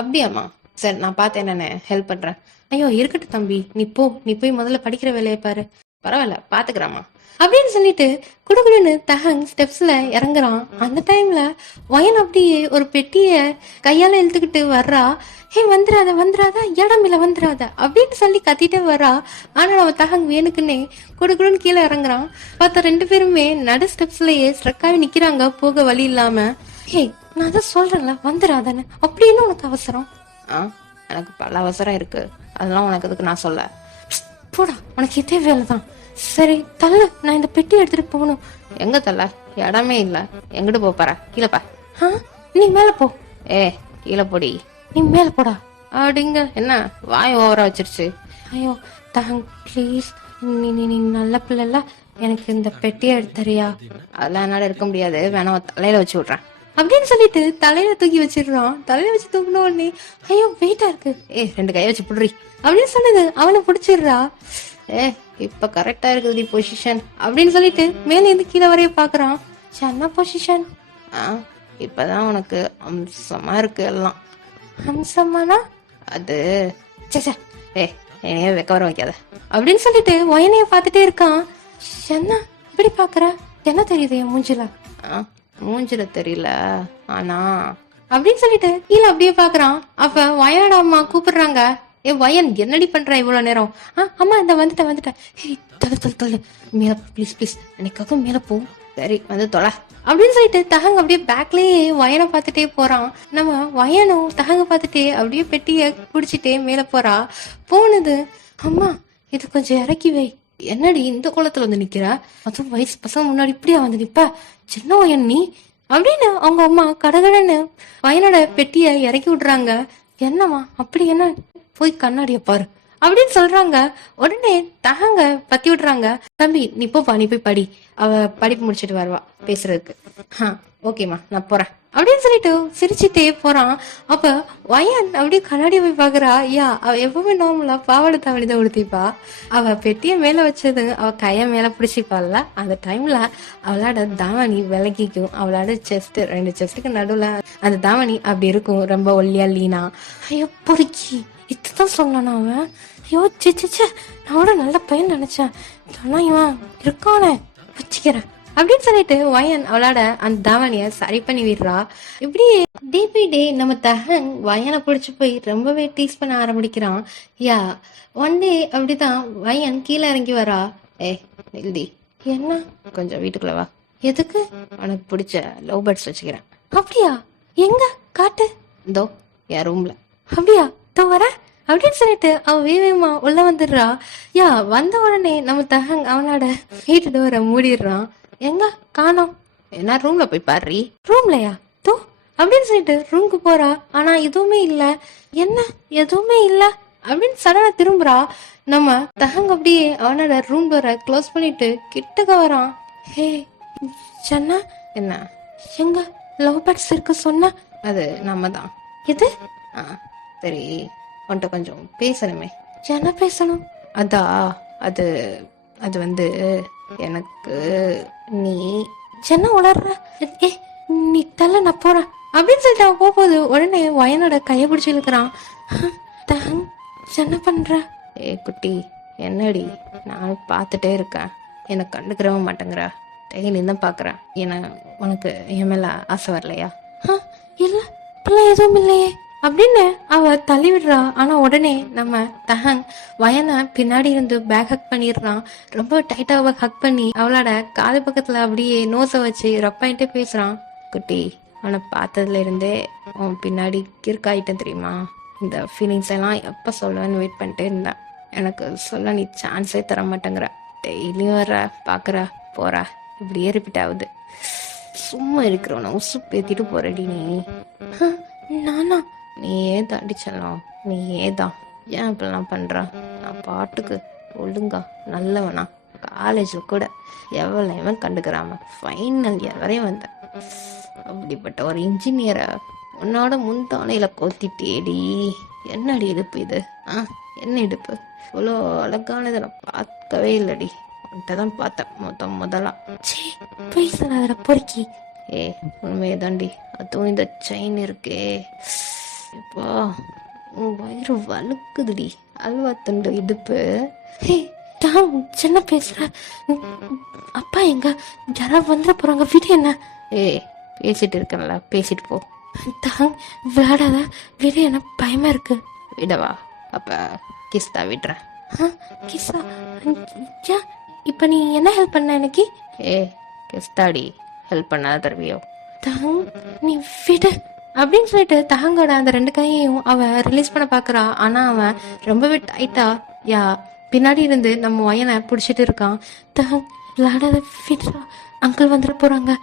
அப்படியாம்மா? சரி நான் பார்த்தேன் என்னன்னு ஹெல்ப் பண்றேன். ஐயோ இருக்கட்டும் தம்பி, நீ போய் முதல்ல படிக்கிற வேலையை பாரு. பரவாயில்ல பாத்துக்கிறாமா அப்படின்னு சொல்லிட்டு குடுகுடுன்னு தஹங் ஸ்டெப்ஸ்ல இறங்குறான். அந்த டைம்ல வயன் அப்படியே ஒரு பெட்டிய கையால இழுத்துக்கிட்டு வர்றா. ஹே வந்துடாத இடம் இல்ல வந்துடாத அப்படின்னு சொல்லி கத்திட்டே வர்றா. ஆனா அவ தஹங் வேணுக்குன்னே குடுகுடுன்னு கீழே இறங்குறான். பார்த்தா 2 பேருமே நடு ஸ்டெப்ஸ்லயே ஸ்ட்ரக்காகி நிக்கிறாங்க போக வழி இல்லாம. ஹே நான் தான் சொல்றேன்ல வந்துடாதானே, அப்படின்னு உனக்கு அவசரம்? எனக்கு பல அவசரம் இருக்கு, அதெல்லாம் உனக்கு அதுக்கு நான் சொல்ல. போடா உனக்கு இதே வேலைதான். சரி தள்ள, நான் இந்த பெட்டி எடுத்துட்டு போகணும். எங்க தள்ள? இடமே இல்ல, எங்கிட்டு போற? கீழே பா. நீ மேல போ. கீழே போடி. நீ மேல போடா அப்படிங்க. என்ன வாய் ஓவரா வச்சிருச்சு? ஐயோ தஹங் ப்ளீஸ், நீ நல்ல பிள்ளைல, எனக்கு இந்த பெட்டியை எடுத்தறியா? அதெல்லாம் என்னால இருக்க முடியாது, வேணா தலையில வச்சு விடுறேன் அப்படின்னு சொல்லிட்டு தலையில தூக்கி வச்சிடுறான். தலையில வச்சு தூக்கின உடனே ஐயோ வெயிட்டா இருக்கு, 2 கையை வச்சு புடுறி அப்படின்னு சொன்னது அவனை பிடிச்சிடுறா. இப்ப கரெக்டா இருக்குது பொசிஷன் அப்படின்னு சொல்லிட்டு மேல இருந்து கீழே வரைய பாக்குறான். சென்ன பொசிஷன். இப்பதான் உனக்கு அம்சமா இருக்கு எல்லாம். அம்சமானா அது சே என்னைய வைக்க வர வைக்காத அப்படின்னு சொல்லிட்டு வயனைய பார்த்துட்டே இருக்கான். என்ன இப்படி பாக்குற? என்ன தெரியுது என் மூஞ்சில? மூஞ்சில தெரியல ஆனா அப்படின்னு சொல்லிட்டு கீழே அப்படியே பாக்குறான். அப்ப வயனோட அம்மா கூப்பிடுறாங்க. ஏ வயன், என்னடி பண்ற இவ்வளவு நேரம்? அம்மா இந்த வந்துட்டேன். தொலை மேல ப்ளீஸ் எனக்காக மேல போ. சரி வந்து தொலை அப்படின்னு சொல்லிட்டு தகங்க அப்படியே பேக்லயே வயனை பார்த்துட்டே போறான். நம்ம வயனும் தகங்க பார்த்துட்டே அப்படியே பெட்டிய குடிச்சிட்டே மேல போறா. போனது, அம்மா இது கொஞ்சம் இறக்கி வை. என்னடி இந்த கோலத்துல வந்து நிக்கிறா? அதுவும் வயசு பசங்க முன்னாடி இப்படியா வந்து நிப்ப? சின்ன வயன் நீ அப்படின்னு அவங்க அம்மா கடகடன்னு வயனோட பெட்டிய இறக்கி விடுறாங்க. என்னம்மா அப்படி என்ன? போய் கண்ணாடிய பாரு அப்படின்னு சொல்றாங்க. உடனே தகங்க பத்தி விடுறாங்க. தம்பி நீ போப்பா, நீ போய் படி, அவ படிப்பு முடிச்சிட்டு வருவா பேசுறதுக்கு. ஓகேம்மா நான் போறேன் அப்படின்னு சொல்லிட்டு சிரிச்சுட்டே போறான். அப்ப வயன் அப்படியே கண்ணாடி போய் பாக்குறா. அவ எப்பவுமே நார்மலா பாவாடை தாவணிதான் உடுத்திப்பா. அவ பெட்டிய மேல வச்சது அவ கைய மேல பிடிச்சிப்பாள்ல, அந்த டைம்ல அவளோட தாவணி விலகிக்கும். அவளோட செஸ்ட் 2 செஸ்டுக்கு நடுவுல அந்த தாவணி அப்படி இருக்கும், ரொம்ப ஒல்லியா லீனா. ஐயோ பொறுக்கி, இதுதான் சொன்னான் அவன். ஐயோ சிச்சே, நானோட நல்ல பையன் நினைச்சேன். ஆனா இவன் இருக்கானே, வச்சுக்கிறேன் அப்படின்னு சொல்லிட்டு வயன் அவளோட அந்த தாவணிய சரி பண்ணி விடுறா. இப்படி டே பை டே நம்ம தகன் வயனை பிடிச்சி போய் ரொம்பவே டீஸ் பண்ண ஆரம்பிக்கிறான். ஒன் டே அப்படிதான் வயன் கீழே இறங்கி வரா. நில்தி, என்ன கொஞ்சம் வீட்டுக்குள்ள வா. எதுக்கு? உனக்கு பிடிச்ச லவ் பேர்ட்ஸ் வச்சுக்கிறேன். அப்படியா? எங்க காட்டு? இதோ என் ரூம்ல. அப்படியா? இதோ வர அப்படின்னு சொல்லிட்டு அவன் வேகமா உள்ள வந்துடுறா. வந்த உடனே நம்ம தகங் அவனோட வீட்டு டோரை மூடிடுறான். எங்க காணோம்? என்ன ரூம்ல போய் பாரு. ரூம்லயா? தோ அப்படின்னு சொல்லிட்டு ரூமுக்கு போறா. ஆனா எதுவுமே இல்ல. என்ன எதுவுமே இல்ல அப்படின்னு சடனா திரும்புறா. நம்ம தகங்க அப்படியே அவனோட ரூம் டோரை க்ளோஸ் பண்ணிட்டு கிட்டக்க வரான். ஹே சொன்னா என்ன? எங்க லவ் பேர்ட்ஸ் இருக்கு சொன்ன? அது நம்ம தான். இது சரி, உன்கிட்ட கொஞ்சம் பேசணுமே. என்ன பேசணும்? அது அது வந்து எனக்கு நீ என்ன உளர்ற? நீ தள்ள நான் போறேன் அப்படின்னு சொல்லிட்டு அவன் போகும்போது உடனே வயனோட கைய பிடிச்சி இழுக்கிறான். என்ன பண்ற? குட்டி என்னடி, நான் பார்த்துட்டே இருக்கேன், எனக்கு கண்டுக்கிறவ மாட்டேங்கிற. டெய்லி தான் பாக்குறேன். உனக்கு என் மேல ஆசை வரலையா? இல்ல இப்பெல்லாம் எதுவும் இல்லையே அப்படின்னு அவ தள்ளி விடுறா. ஆனா உடனே நம்ம தகன் வயனை பின்னாடி இருந்து பேக் ஹக் பண்ணிடுறான். ரொம்ப டைட்டா அவ ஹக் பண்ணி அவளோட காது பக்கத்துல அப்படியே நோசை வச்சு ரப்பாயிட்டே பேசுறான். குட்டி, அவனை பார்த்ததுல இருந்தே உன் பின்னாடி கிறுக்காயிட்டேன் தெரியுமா? இந்த ஃபீலிங்ஸ் எல்லாம் எப்ப சொல்லுவேன்னு வெயிட் பண்ணிட்டே இருந்தேன். எனக்கு சொல்ல நீ சான்ஸே தர மாட்டேங்கிற. டெய்லியும் வர்ற, பாக்குற, போற, இப்படியே ரிப்பீட் ஆகுது. சும்மா இருக்கிறவன உசு பேத்திட்டு போறடி நீ. நானா? நீயே தாண்டி செல்லம், நீயே தான். ஏன் இப்பெல்லாம் பண்ற? நான் பாட்டுக்கு ஒழுங்கா நல்லவனா காலேஜில் கூட எவ்வளவு கண்டுக்கிறாம ஃபைனல் இயர் வரையும் வந்தேன். அப்படிப்பட்ட ஒரு இன்ஜினியரை உன்னோட முந்தானையில கொத்திட்டேடி. என்னடி இடுப்பு இது? என்ன இடுப்பு? இவ்வளோ அழகானதை நான் பார்க்கவே இல்லடி. உன்கிட்ட தான் பார்த்தேன் முதலா. பேசுறதுல பொறுக்கி. உண்மையே தாண்டி. அதுவும் இந்த செயின் இருக்கே, இப்போ உன் வயிறு வலுக்குதுடி. அல்வா துண்டு இடுப்பு. சின்ன பேசுற. அப்பா எங்க? யாராவது வந்துட போறாங்க, வீடு என்ன? பேசிட்டு இருக்கேன்ல, பேசிட்டு போ. விளையாடாத, வீடு என்ன பயமா இருக்கு. விடவா? அப்ப கிஸ்தா விடுறேன். கிஸ்தா? இப்ப நீ என்ன ஹெல்ப் பண்ண எனக்கு? கிஸ்தாடி, ஹெல்ப் பண்ணாத தருவியோ? நீ விடு அப்படின்னு சொல்லிட்டு தகங்கோட அந்த 2 கையையும் அவ ரிலீஸ் பண்ண பாக்குறா. ஆனா அவன் ரொம்பவே டைட்டா பின்னாடி இருந்து நம்ம வயனை பிடிச்சிட்டு இருக்கான். தகங் விளையாடாத, விடுறா, அங்கிள் வந்துட போறாங்க.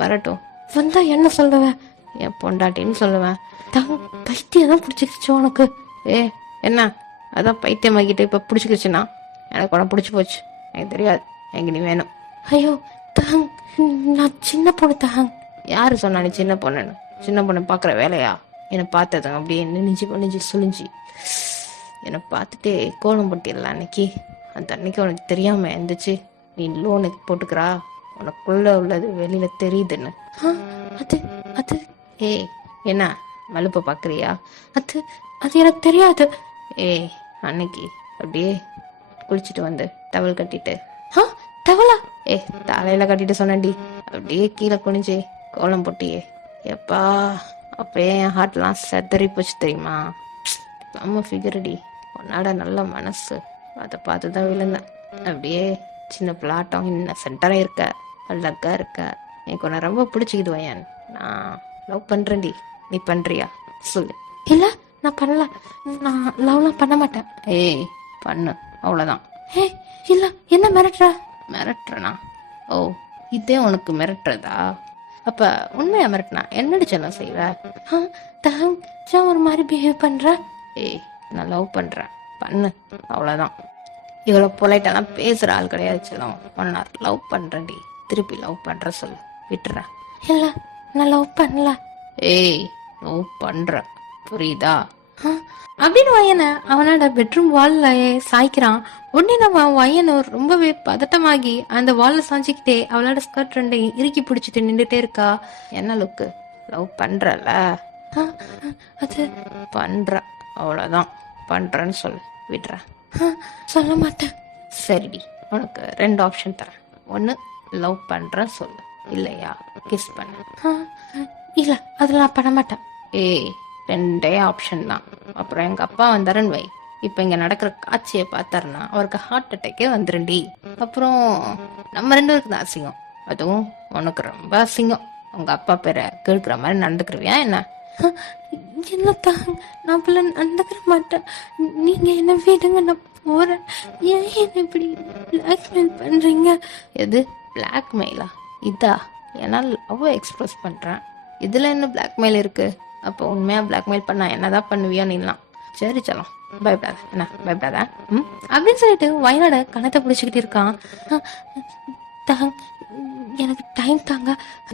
வரட்டும், வந்தா என்ன சொல்லுவேன்? என் பொண்டாட்டின்னு சொல்லுவேன். தகங் பைத்தியம் தான் பிடிச்சிக்கிச்சு உனக்கு. என்ன அதான் பைத்தியமாக்கிட்டு இப்ப பிடிச்சிக்கிச்சுன்னா எனக்கு உனக்கு பிடிச்சி போச்சு. எனக்கு தெரியாது, எனக்கு நீ வேணும். ஐயோ தகங், நான் சின்ன பொண்ணு தகங். யாரு சொன்னா நீ சின்ன பொண்ணுன்னு? சின்ன பொண்ணு பாக்குற வேலையா? என்னை பார்த்ததும் அப்படியே நெஞ்சு சுழிஞ்சி என்னை பார்த்துட்டே கோலம் போட்டிடலாம் அன்னைக்கு. அந்த அன்னைக்கு உனக்கு தெரியாம இருந்துச்சு. நீ லோனுக்கு போட்டுக்கிறா, உனக்குள்ள உள்ளது வெளியில தெரியுதுன்னு. அது அது ஏய் என்ன மலுப்ப பாக்குறியா? அது அது எனக்கு தெரியாது. ஏய் அன்னைக்கு அப்படியே குளிச்சுட்டு வந்து டவல் கட்டிட்டு டவலா தலையில கட்டிட்டு சொன்னடி, அப்படியே கீழே குனிஞ்சு கோலம் போட்டியே எப்பா, அப்பயே என் ஹார்ட்லாம் செதறி போச்சு தெரியுமா? நம்ம ஃபிகரடி, உன்னாட நல்ல மனசு, அதை பார்த்துதான் விழுந்தேன். அப்படியே சின்ன பிளாட்டம் இன்னசென்ட்டாக இருக்க, அழகா இருக்க, எனக்கு உன்னை ரொம்ப பிடிச்சிக்குது வயன். நான் லவ் பண்றேன்டி, நீ பண்றியா சொல்லு. இல்ல நான் பண்ணல, நான் லவ்லாம் பண்ண மாட்டேன். ஏய் பண்ணு அவ்வளவுதான். இல்ல என்ன மிரட்டுறனா? ஓ இதே உனக்கு மிரட்டுறதா? அப்ப உண்மையா மிரட்டினா என்னடி செல்லம் செய்வ? ஒரு மாதிரி பிஹேவ் பண்ற. ஏய் நான் லவ் பண்றேன், பண்ணு அவ்வளவுதான். இவ்வளவு பொலைட்டெல்லாம் பேசுற ஆள் கிடையாது செல்லம். ஒன்னா லவ் பண்றேன்டி, திருப்பி லவ் பண்ற சொல்லு, விட்டுறேன். இல்ல நான் லவ் பண்ணல. ஏய் லவ் பண்ற புரியுதா? அப்படின்னு வயனை அவனோட பெட்ரூம் வால்ல சாய்க்கிறான். உடனே நம்ம வயனு ரொம்பவே பதட்டமாகி அந்த வால்ல சாஞ்சிக்கிட்டே அவளோட ஸ்கர்ட் ரெண்டையும் இறுக்கி பிடிச்சிட்டு நின்றுட்டே இருக்கா. என்ன லுக்கு? லவ் பண்றல? அது பண்ற அவ்வளவுதான், பண்றேன்னு சொல்லு, விடுற. சொல்ல மாட்டேன். சரிடி, உனக்கு 2 ஆப்ஷன் தரேன். ஒன்னு லவ் பண்ற சொல்லு, இல்லையா கிஸ் பண்ண. இல்ல அதெல்லாம் பண்ண மாட்டேன். ஏய் 2 ஆப்ஷன் தான். அப்புறம் எங்க அப்பா வந்தாருன்னு வை, இப்ப இங்க நடக்கிற காட்சியை பார்த்தாருன்னா அவருக்கு ஹார்ட் அட்டாக்கே வந்துருண்டி. அப்புறம் நம்ம 2 பேருக்கு தான் அசிங்கம், அதுவும் உனக்கு ரொம்ப அசிங்கம். உங்க அப்பா பேரை கேட்கிற மாதிரி நடந்துக்கிருவியா என்ன? என்னத்தான் நான் பிள்ளை நடந்துக்கிற மாட்டேன். நீங்க என்ன விடுங்க, நான் போறேன். ஏன் என்ன இப்படி பிளாக்மெயில் பண்றீங்க? எது பிளாக்மெயிலா? இதா ஏன்னா லவ் எக்ஸ்பிரஸ் பண்றேன், இதுல என்ன பிளாக்மெயில் இருக்கு? அப்போ உண்மையா பிளாக்மெயில் பண்ணா என்னதான் பண்ணுவியோ நீலாம். சரி சலம், பயப்படாத, என்ன பயப்படாத அப்படின்னு சொல்லிட்டு வயனோட கணத்தை பிடிச்சிக்கிட்டு இருக்கான். எனக்கு டைம் தாங்க,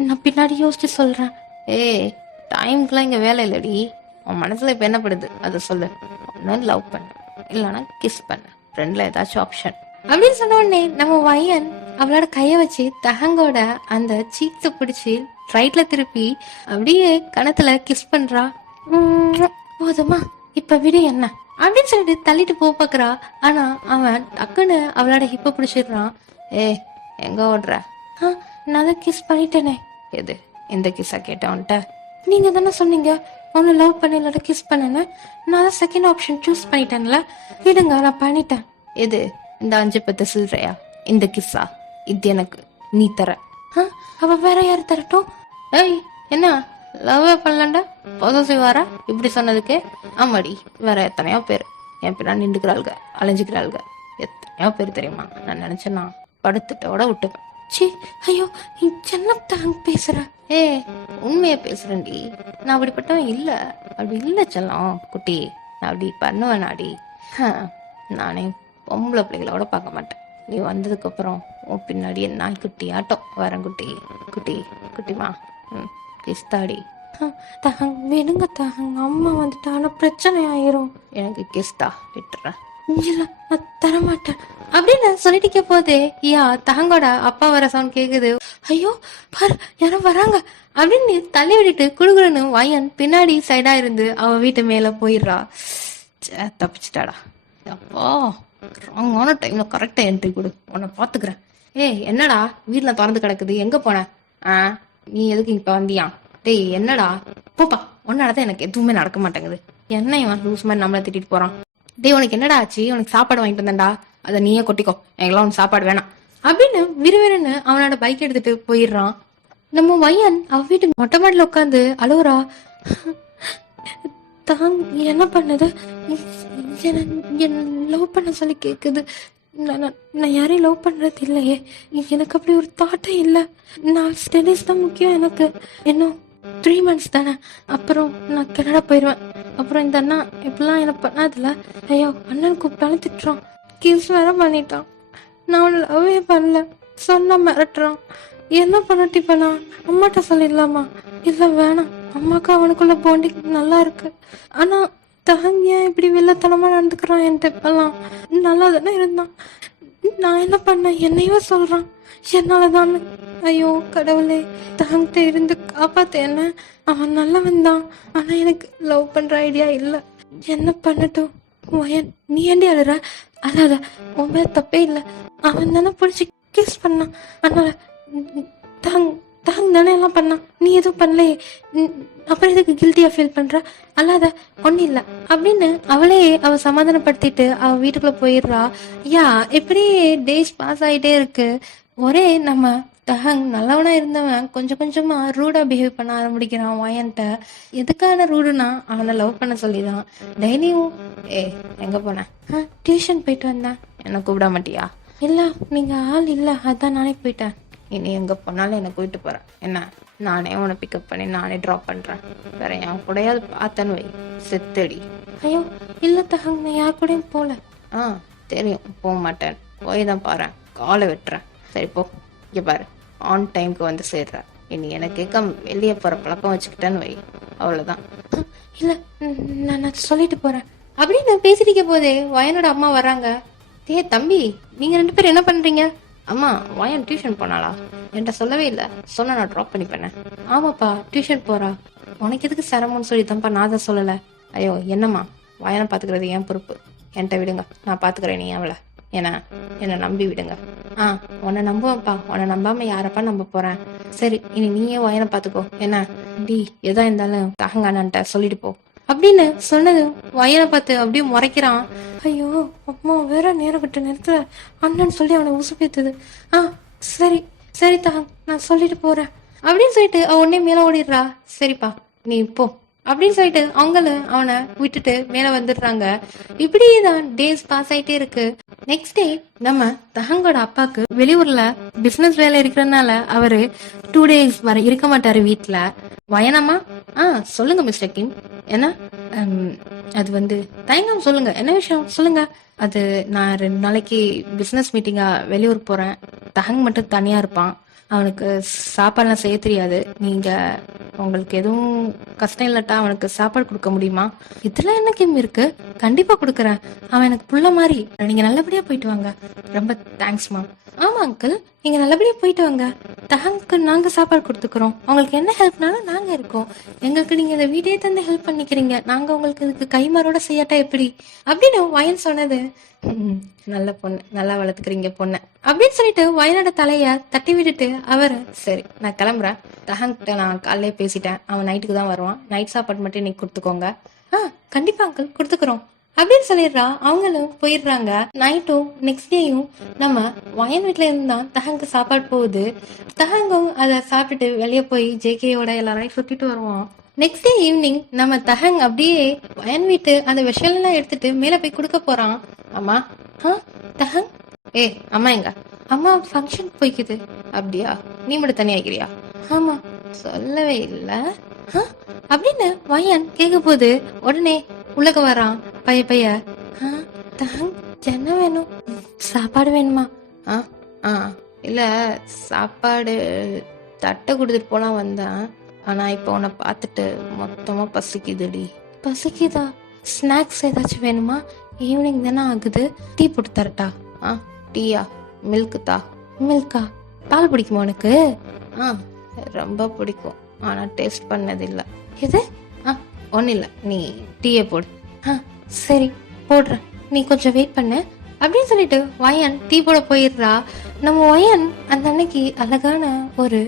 நான் பின்னாடி யோசிச்சு சொல்றேன். ஏய் டைம்க்குலாம் இங்க வேலை இல்லடி, உன் மனசுல இப்ப என்ன படுது அதை சொல்லு. ஒன்னு லவ் பண்ண, இல்லைன்னா கிஸ் பண்ண, 2ல ஏதாச்சும் ஆப்ஷன் அப்படின்னு சொன்ன உடனே நம்ம வயன் அவளோட கைய வச்சு தஹங்கோட அந்த சீக்ஸ பிடிச்சி ரைட்ல திருப்பி அப்படியே கணத்துல கிஸ் பண்றா. போதுமா இப்ப விடு என்ன அப்படின்னு சொல்லிட்டு தள்ளிட்டு பாக்குறா. ஆனா அவன் டக்குன்னு அவளோட ஹிப்ப பிடிச்சிடுறான். எங்க ஓடுற? நான் தான் கிஸ் பண்ணிட்டேனே. எது இந்த கிஸ்ஸா கேட்டவன்ட்ட? நீங்க தானே சொன்னீங்க ஒன்னு லவ் பண்ணல கிஸ் பண்ணேன்னு. நான் தான் செகண்ட் ஆப்ஷன் சூஸ் பண்ணிட்டேன்ல, விடுங்க நான் பண்ணிட்டேன். எது இந்த 5-10 சில்லறையா? இந்த கிஸ்ஸா? இது எனக்கு நீ தர. அவ வேற யாரு தரட்டும்? ஏய் என்ன லவ்வே பண்ணலண்டா பொசசிவாரா இப்படி சொன்னதுக்கு? ஆமாடி, வேற எத்தனையோ பேர் என் பின்னா நின்றுக்கிறாள்க, அலைஞ்சுக்கிறாள்க. எத்தனையோ பேர் தெரியுமா? நான் நினைச்சேன்னா படுத்துட்டோட விட்டுப்பேன். சி ஐயோ சென்னத்தாங்க பேசுற. உண்மைய பேசுறேன்டி, நான் அப்படிப்பட்டவன் இல்ல. அப்படி இல்ல செல்லம் குட்டி, நான் அப்படி பண்ணுவேனாடி. நானே பொம்பளை பிள்ளைகளோட பார்க்க மாட்டேன். நீ வந்ததுக்கு அப்புறம் உன் பின்னாடியே நாய்க்குட்டி ஆட்டம் வரேன். குட்டி குட்டி குட்டிமா கிஸ்தாடி. வேணுங்க தாங்க, அம்மா வந்துட்டான பிரச்சனை ஆயிரும். எனக்கு கிஸ்தா, விட்டுறேன். இல்ல நான் தரமாட்டேன் அப்படின்னு சொல்லிட்டு போதே யா தங்கோட அப்பா வர சவுண்ட் கேக்குது. ஐயோ பாரு யாரோ வராங்க அப்படின்னு தள்ளி விட்டுட்டு குடுகுடுன்னு வயன் பின்னாடி சைடா இருந்து அவ வீட்டு மேல போயிடுறா. தப்பிச்சிட்டாடா. அப்போ ராங்கான டைம்ல கரெக்டா என்ட்ரி கொடு, உன்னை பாத்துக்கிறேன். என்னடா வீட்டுல திறந்து கிடக்குது, எங்க போன? நீ எதுக்கு இப்ப வந்தியா? டேய் என்னடா போப்பா, உன்னாலதான் எனக்கு எதுவுமே நடக்க மாட்டேங்குது. என்ன இவன் லூஸ் மாதிரி நம்மள திட்டிட்டு போறான். டேய் உனக்கு என்னடா ஆச்சு? உனக்கு சாப்பாடு வாங்கிட்டு வந்தேன்டா, அதை நீயே கொட்டிக்கோ, எங்கெல்லாம் உனக்கு சாப்பாடு வேணாம் அப்படின்னு விறுவிறுன்னு அவனோட பைக் எடுத்துட்டு போயிடுறான். நம்ம வயன் அவ வீட்டுக்கு மொட்டை மாடில உட்காந்து அழுவுறா. தான் என்ன பண்ணது? என்ன லவ் பண்ண சொல்லி கேக்குது. நான் யாரையும் லவ் பண்றது இல்லையே, எனக்கு அப்படி ஒரு தாட்டே இல்லை. நான் ஸ்டடீஸ் தான் முக்கியம் எனக்கு. இன்னும் 3 months தானே, அப்புறம் நான் கனடா போயிடுவேன். அப்புறம் இந்த அண்ணா இப்பெல்லாம் என்ன பண்ணாதுல. ஐயோ அண்ணன் கூப்பிட்டாலும் திட்டுறான், கிஸ் வேற பண்ணிட்டான். நான் அவனை லவ்வே பண்ணல சொன்ன மிரட்டுறான். என்ன பண்ணட்டி பண்ணா? அம்மாட்ட சொல்லிடலாமா? இல்ல வேணாம், அம்மாக்கு அவனுக்குள்ள பாண்டிங் நல்லா இருக்கு. ஆனா தஹங்கியா இப்படி வெள்ளத்தனமா நடந்துக்கிறான் என்கிட்ட. இப்பெல்லாம் நல்லா தானே இருந்தான். நான் என்ன பண்ண? என்னையோ சொல்றான் என்னாலதான். ஐயோ கடவுளே, தங்கிட்ட இருந்து காப்பாத்த என்ன. அவன் நல்லவன் தான், ஆனா எனக்கு லவ் பண்ற ஐடியா இல்ல. என்ன பண்ணட்டும்? வயன், நீ ஏண்டி அழுற? அழாத, உன் மேல தப்பே இல்ல. அவன் தானே பிடிச்சி கிஸ் பண்ணான், அதனால தாங் தாங் தானே எல்லாம் பண்ணான், நீ எதுவும் பண்ணலையே. அப்புறம் எதுக்கு கில்ட்டியா ஃபீல் பண்ற? அல்லாத ஒன்னும் இல்ல அப்படின்னு அவளே அவ சமாதானப்படுத்திட்டு அவ வீட்டுக்குள்ள போயிடுறா. யா இப்படி டேஸ் பாஸ் ஆயிட்டே இருக்கு. ஒரே நம்ம தஹங் நல்லவனா இருந்தவன் கொஞ்சம் கொஞ்சமா ரூடா பிஹேவ் பண்ண ஆரம்பிக்கிறான் வயன்ட்ட. எதுக்கான ரூடுனா அவனை லவ் பண்ண சொல்லிதான். டெய்லியும் எங்க போன? டியூஷன் போயிட்டு வந்தேன். என்ன கூப்பிட மாட்டியா? இல்ல, நீங்க ஆள் இல்ல, அதான் நானே போயிட்டேன். இனி எங்க போனாலும் என்னை கூப்பிட்டு போறேன் என்ன? நானே உன்னை பிக்கப் பண்ணி நானே ட்ராப் பண்றேன். வேற என் கூடயாவது பார்த்தேன்னு வை, செத்தடி. ஐயோ இல்ல தஹங், நான் யார் கூடயும் போல. தெரியும், போக மாட்டேன். போய் தான் பாரு, காலை வெட்டுறேன். சரி போ. இங்க பாரு, ஆன் டைமுக்கு வந்து சேர்ற. இனி எனக்கு கேட்க வெளியே போற பழக்கம் வச்சுக்கிட்டேன்னு வை, அவ்வளவுதான். இல்ல, நான் சொல்லிட்டு போறேன் அப்படின்னு பேசிட்டு போதே வயனோட அம்மா வர்றாங்க. தம்பி, நீங்க 2 பேரும் என்ன பண்றீங்க? அம்மா, வயன் டியூஷன் போனாளா? என்கிட்ட சொல்லவே இல்லை. சொன்ன நான் ட்ராப் பண்ணி பண்ணேன். ஆமாப்பா, டியூஷன் போறா. உனக்கு எதுக்கு சிரமம்னு சொல்லி தான்ப்பா நான் தான் சொல்லலை. ஐயோ என்னம்மா, வயனை பாத்துக்கிறது என் பொறுப்பு. என்கிட்ட விடுங்க, நான் பாத்துக்கிறேன். நீ அவளை என்னை நம்பி விடுங்க. உன்னை நம்புவேன்ப்பா, உன்னை நம்பாம யாரப்பா நம்ப போறேன். சரி, இனி நீயே வயனை பாத்துக்கோ என்ன? டி எதா இருந்தாலும் தகங்கானன்ட்ட சொல்லிட்டு போ அப்படின்னு சொன்னது வயனை பார்த்து அப்படியே முறைக்கிறான். ஐயோ அம்மா, வேற நேரம் விட்ட நேரத்துல அண்ணன் சொல்லி அவனை உசுப்பேத்துது. சரி சரி தகங், நான் சொல்லிட்டு போறேன் அப்படின்னு சொல்லிட்டு அவ உடனே மேல ஓடிடுறா. சரிப்பா, நீ போ அப்படின்னு சொல்லிட்டு அவங்களும் அவனை விட்டுட்டு மேல வந்துடுறாங்க. இப்படியேதான் டேஸ் பாஸ் ஆயிட்டே இருக்கு. நெக்ஸ்ட் டே நம்ம தஹங்கோட அப்பாக்கு வெளியூர்ல பிசினஸ் வேலை இருக்கிறதுனால அவரு 2 days வர இருக்க மாட்டாரு வீட்டுல. வயனம்மா, சொல்லுங்க மிஸ்டர் கிம். என்ன? அது வந்து தயங்காம சொல்லுங்க, என்ன விஷயம் சொல்லுங்க. அது நான் 2 நாளைக்கு பிசினஸ் மீட்டிங்கா வெளியூர் போறேன். தஹங் மட்டும் தனியா இருப்பான். அவனுக்கு சாப்பாடுலாம் செய்ய தெரியாது. நீங்க உங்களுக்கு எதுவும் கஷ்டம் இல்லட்டா அவனுக்கு சாப்பாடு கொடுக்க முடியுமா? இதுல என்ன கிம் இருக்கு? கண்டிப்பா கொடுக்குறேன். அவன் எனக்கு புள்ள மாதிரி. நீங்க நல்லபடியா போயிட்டு வாங்க. ரொம்ப தேங்க்ஸ்மா. ஆமா அங்கிள், நீங்க நல்லபடியா போயிட்டு வாங்க. தஹங்க்கு நாங்க சாப்பாடு கொடுத்துக்கிறோம். உங்களுக்கு என்ன ஹெல்ப்னாலும் நாங்க இருக்கோம். எங்களுக்கு நீங்க இந்த வீடே தந்து ஹெல்ப் பண்ணிக்கிறீங்க. நாங்க உங்களுக்கு இதுக்கு கைமாரோட செய்யாட்டா எப்படி அப்படின்னு வயன் சொன்னது. நல்ல பொண்ணு, நல்லா வளர்த்துக்கிறீங்க பொண்ணு அப்படின்னு சொல்லிட்டு வயனோட தலைய தட்டி விட்டுட்டு அவரு, சரி நான் கிளம்புறேன். தஹங்கிட்ட நான் காலையிலே பேசிட்டேன். அவன் நைட்டுக்கு தான் வருவான். நைட் சாப்பாடு மட்டும் இன்னைக்கு கொடுத்துக்கோங்க. கண்டிப்பா அங்கிள், கொடுத்துக்கிறோம் அப்படின்னு சொல்லிடுறா. அவங்களும் போயிடுறாங்க. நைட்டும் நெக்ஸ்ட் டேயும் நம்ம வயன் வீட்டுல இருந்தான் தஹங்கு சாப்பாடு போகுது. தஹங்கும் அதை சாப்பிட்டுட்டு வெளியே போய் ஜேகேயோட எல்லாரையும் சுத்திட்டு வருவான். நெக்ஸ்ட் டே ஈவினிங் நம்ம தஹங் அப்படியே வயன் வீட்டு அந்த விஷயம் எல்லாம் எடுத்துட்டு மேல போய் கொடுக்க போறான். அம்மா, தஹங், அம்மா எங்க? அம்மா ஃபங்க்ஷன் போய்க்குது. அப்படியா? நீ மட்டும் தனியா இருக்கிறியா? ஆமா, சொல்லவே இல்ல அப்படின்னு வயன் கேட்க போது உடனே உள்ளக வரான் பைய. தஹங், என்ன வேணும்? சாப்பாடு வேணுமா? இல்ல, சாப்பாடு தட்டை கொடுத்துட்டு போலாம் வந்தேன். ஆனா இப்ப உன்னை பார்த்துட்டு மொத்தமா பசிக்குதுடி. பசிக்குதா? ஸ்நாக்ஸ் ஏதாச்சும் வேணுமா? ஈவினிங் தானே ஆகுது. டீ போட்டு தரட்டா? டீயா? மில்க் தா. மில்கா? பால் பிடிக்குமா உனக்கு? ரொம்ப பிடிக்கும், ஆனா டேஸ்ட் பண்ணதில்லை. எது? ஒன்னும் இல்லை, நீ டீயை போடு. சரி போடுறேன், நீ கொஞ்சம் வெயிட் பண்ணு அப்படின்னு சொல்லிட்டு வயன் டீ போட போயிடுறா. நம்ம வயன் அந்த அன்னைக்கு அழகான ஒரு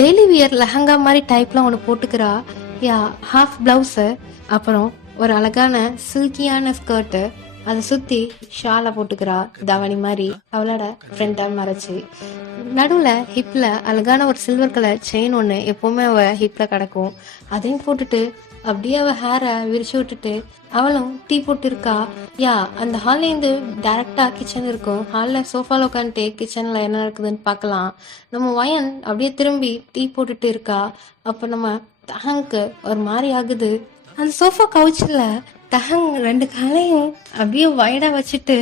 டெய்லி வியர் லெஹங்கா மாதிரி டைப்ல ஒன்று போட்டுக்கிறா. ஹாஃப் பிளவுஸு, அப்புறம் ஒரு அழகான சில்கியான ஸ்கர்ட்டு, அதை சுத்தி ஷாலை போட்டுக்கிறா தவணி மாதிரி அவளோட ஃப்ரெண்டா மறைச்சு. நடுவுல ஹிப்ல அழகான ஒரு சில்வர் கலர் செயின் ஒன்று எப்பவுமே அவ ஹிப்ல கிடக்கும். அதையும் போட்டுட்டு அப்படியே அவ ஹேரை விரிச்சு விட்டுட்டு அவளும் டீ போட்டு இருக்கா. அந்த ஹால்ல இருந்து டைரக்டா கிச்சன் இருக்கும். ஹால்ல சோஃபால உட்காந்துட்டு கிச்சன்ல என்ன இருக்குதுன்னு பார்க்கலாம். நம்ம வயன் அப்படியே திரும்பி டீ போட்டுட்டு இருக்கா. அப்ப நம்ம தஹங்க்கு ஒரு மாதிரி ஆகுது. அந்த சோஃபா கவுச்சில் தஹங் 2 காலையும் அப்படியே வைடா வச்சுட்டு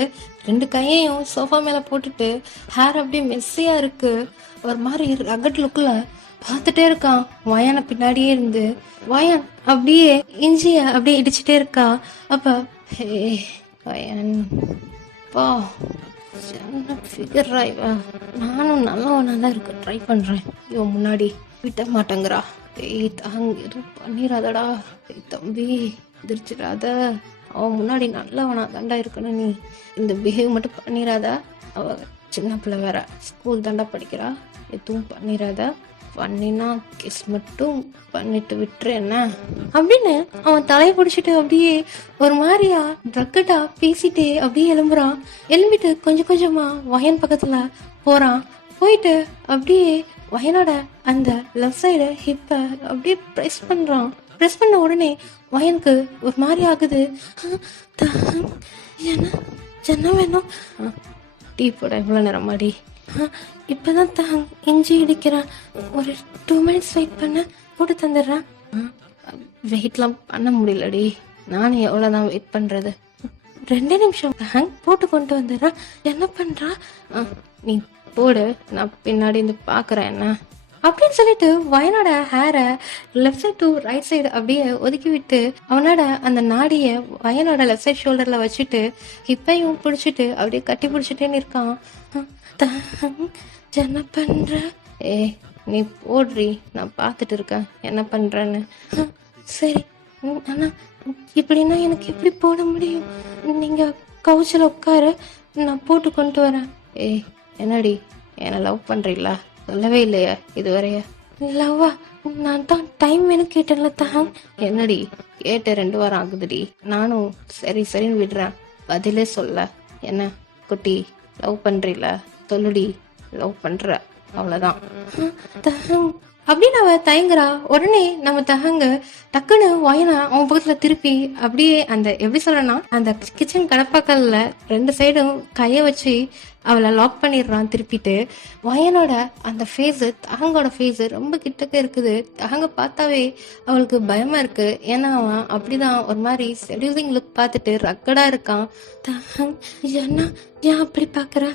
2 கையையும் சோஃபா மேல போட்டுட்டு ஹேர் அப்படியே மெஸ்ஸியா இருக்கு. ஒரு மாதிரி ரகட் லுக்ல பார்த்துட்டே இருக்கான் வயனை பின்னாடியே இருந்து. வயன் அப்படியே இஞ்சிய அப்படியே இடிச்சுட்டே இருக்கா. அப்ப வயன் பா சின்ன ஃபிகர்ரா இவ. நானும் நல்லவனா தான் இருக்க ட்ரை பண்றேன். இவன் முன்னாடி விட்ட மாட்டேங்கிறா. ஏய் தாங்க எதுவும் பண்ணிடாதடா. ஏய் தம்பி எதிர்ச்சிடாத. அவன் முன்னாடி நல்லவனா தாண்டா இருக்கணும். நீ இந்த பிஹேவ் மட்டும் பண்ணிடாத. அவ சின்ன பிள்ளை வேற, ஸ்கூல் தாண்டா படிக்கிறா. எதுவும் பண்ணிடாத. பண்ணினா கிஸ் மட்டும் பண்ணிட்டு விட்டுரு என்ன அப்படின்னு அவன் தலையை பிடிச்சிட்டு அப்படியே ஒரு மாதிரியா ட்ரக்கட்டா பேசிட்டே அப்படியே எழும்புறான். எழும்பிட்டு கொஞ்சம் கொஞ்சமா வயன் பக்கத்துல போறான். போயிட்டு அப்படியே வயனோட அந்த லெஃப்ட் சைடு ஹிப்ப அப்படியே ப்ரெஸ் பண்றான். ப்ரெஸ் பண்ண உடனே வயனுக்கு ஒரு மாதிரி ஆகுது. என்ன என்ன வேணும்? டீ போட எவ்வளோ நேரம் மாடி? இப்பதான் இஞ்சி இடிக்கிறேன். ஒரு 2 minutes வெயிட் பண்ண போட்டு தந்துடுறேன். வெயிட்லாம் பண்ண முடியலடி. நானும் எவ்வளோதான் வெயிட் பண்றது? 2 நிமிஷம் போட்டு கொண்டு வந்துடுறேன். என்ன பண்றா? நீ போடு, நான் பின்னாடி இருந்து பாக்குறேன் என்ன அப்படின்னு சொல்லிட்டு வயனோட ஹேரை left side to right side அப்படியே ஒதுக்கி விட்டு அவனோட அந்த நாடிய வயனோட லெஃப்ட் சைட் ஷோல்டர்ல வச்சுட்டு ஹிப்பையும் பிடிச்சிட்டு அப்படியே கட்டி பிடிச்சிட்டேன்னு இருக்கான். என்ன பண்ற? நீ போடுறி, நான் பார்த்துட்டு இருக்கேன் என்ன பண்றேன்னு. சரி, ஆனா இப்படின்னா எனக்கு எப்படி போட முடியும்? நீங்க கவுச்சில் உட்காரு, நான் போட்டு கொண்டு வரேன். என்னடி என்ன லவ் பண்றீங்களா? சொல்லவே இல்லையா இதுவரைய? லவ்வா? நான் தான் டைம் வேணும் கேட்டேன்ல தான். என்னடி கேட்ட 2 வாரம் ஆகுதுடி. நானும் சரி சரின்னு விடுறேன். பதிலே சொல்ல. என்ன குட்டி லவ் பண்றீல? சொல்லுடி, லவ் பண்ற, அவ்வளவுதான் அப்படின்னு அவ தயங்குறா. உடனே நம்ம தகங்க டக்குன்னு வயனை அவன் பக்கத்துல திருப்பி அப்படியே அந்த எப்படி சொல்றனா அந்த கிச்சன் கடப்பாக்கல்ல 2 சைடும் கைய வச்சு அவளை லாக் பண்ணிடுறான். திருப்பிட்டு வயனோட அந்த ஃபேஸு தகங்கோட ஃபேஸு ரொம்ப கிட்டக்க இருக்குது. தகங்க பார்த்தாவே அவளுக்கு பயமா இருக்கு. ஏன்னா அவன் அப்படிதான் ஒரு மாதிரி செடியூசிங் லுக் பார்த்துட்டு ரக்கடா இருக்கான். தகங் என்ன ஏன் அப்படி பாக்குற?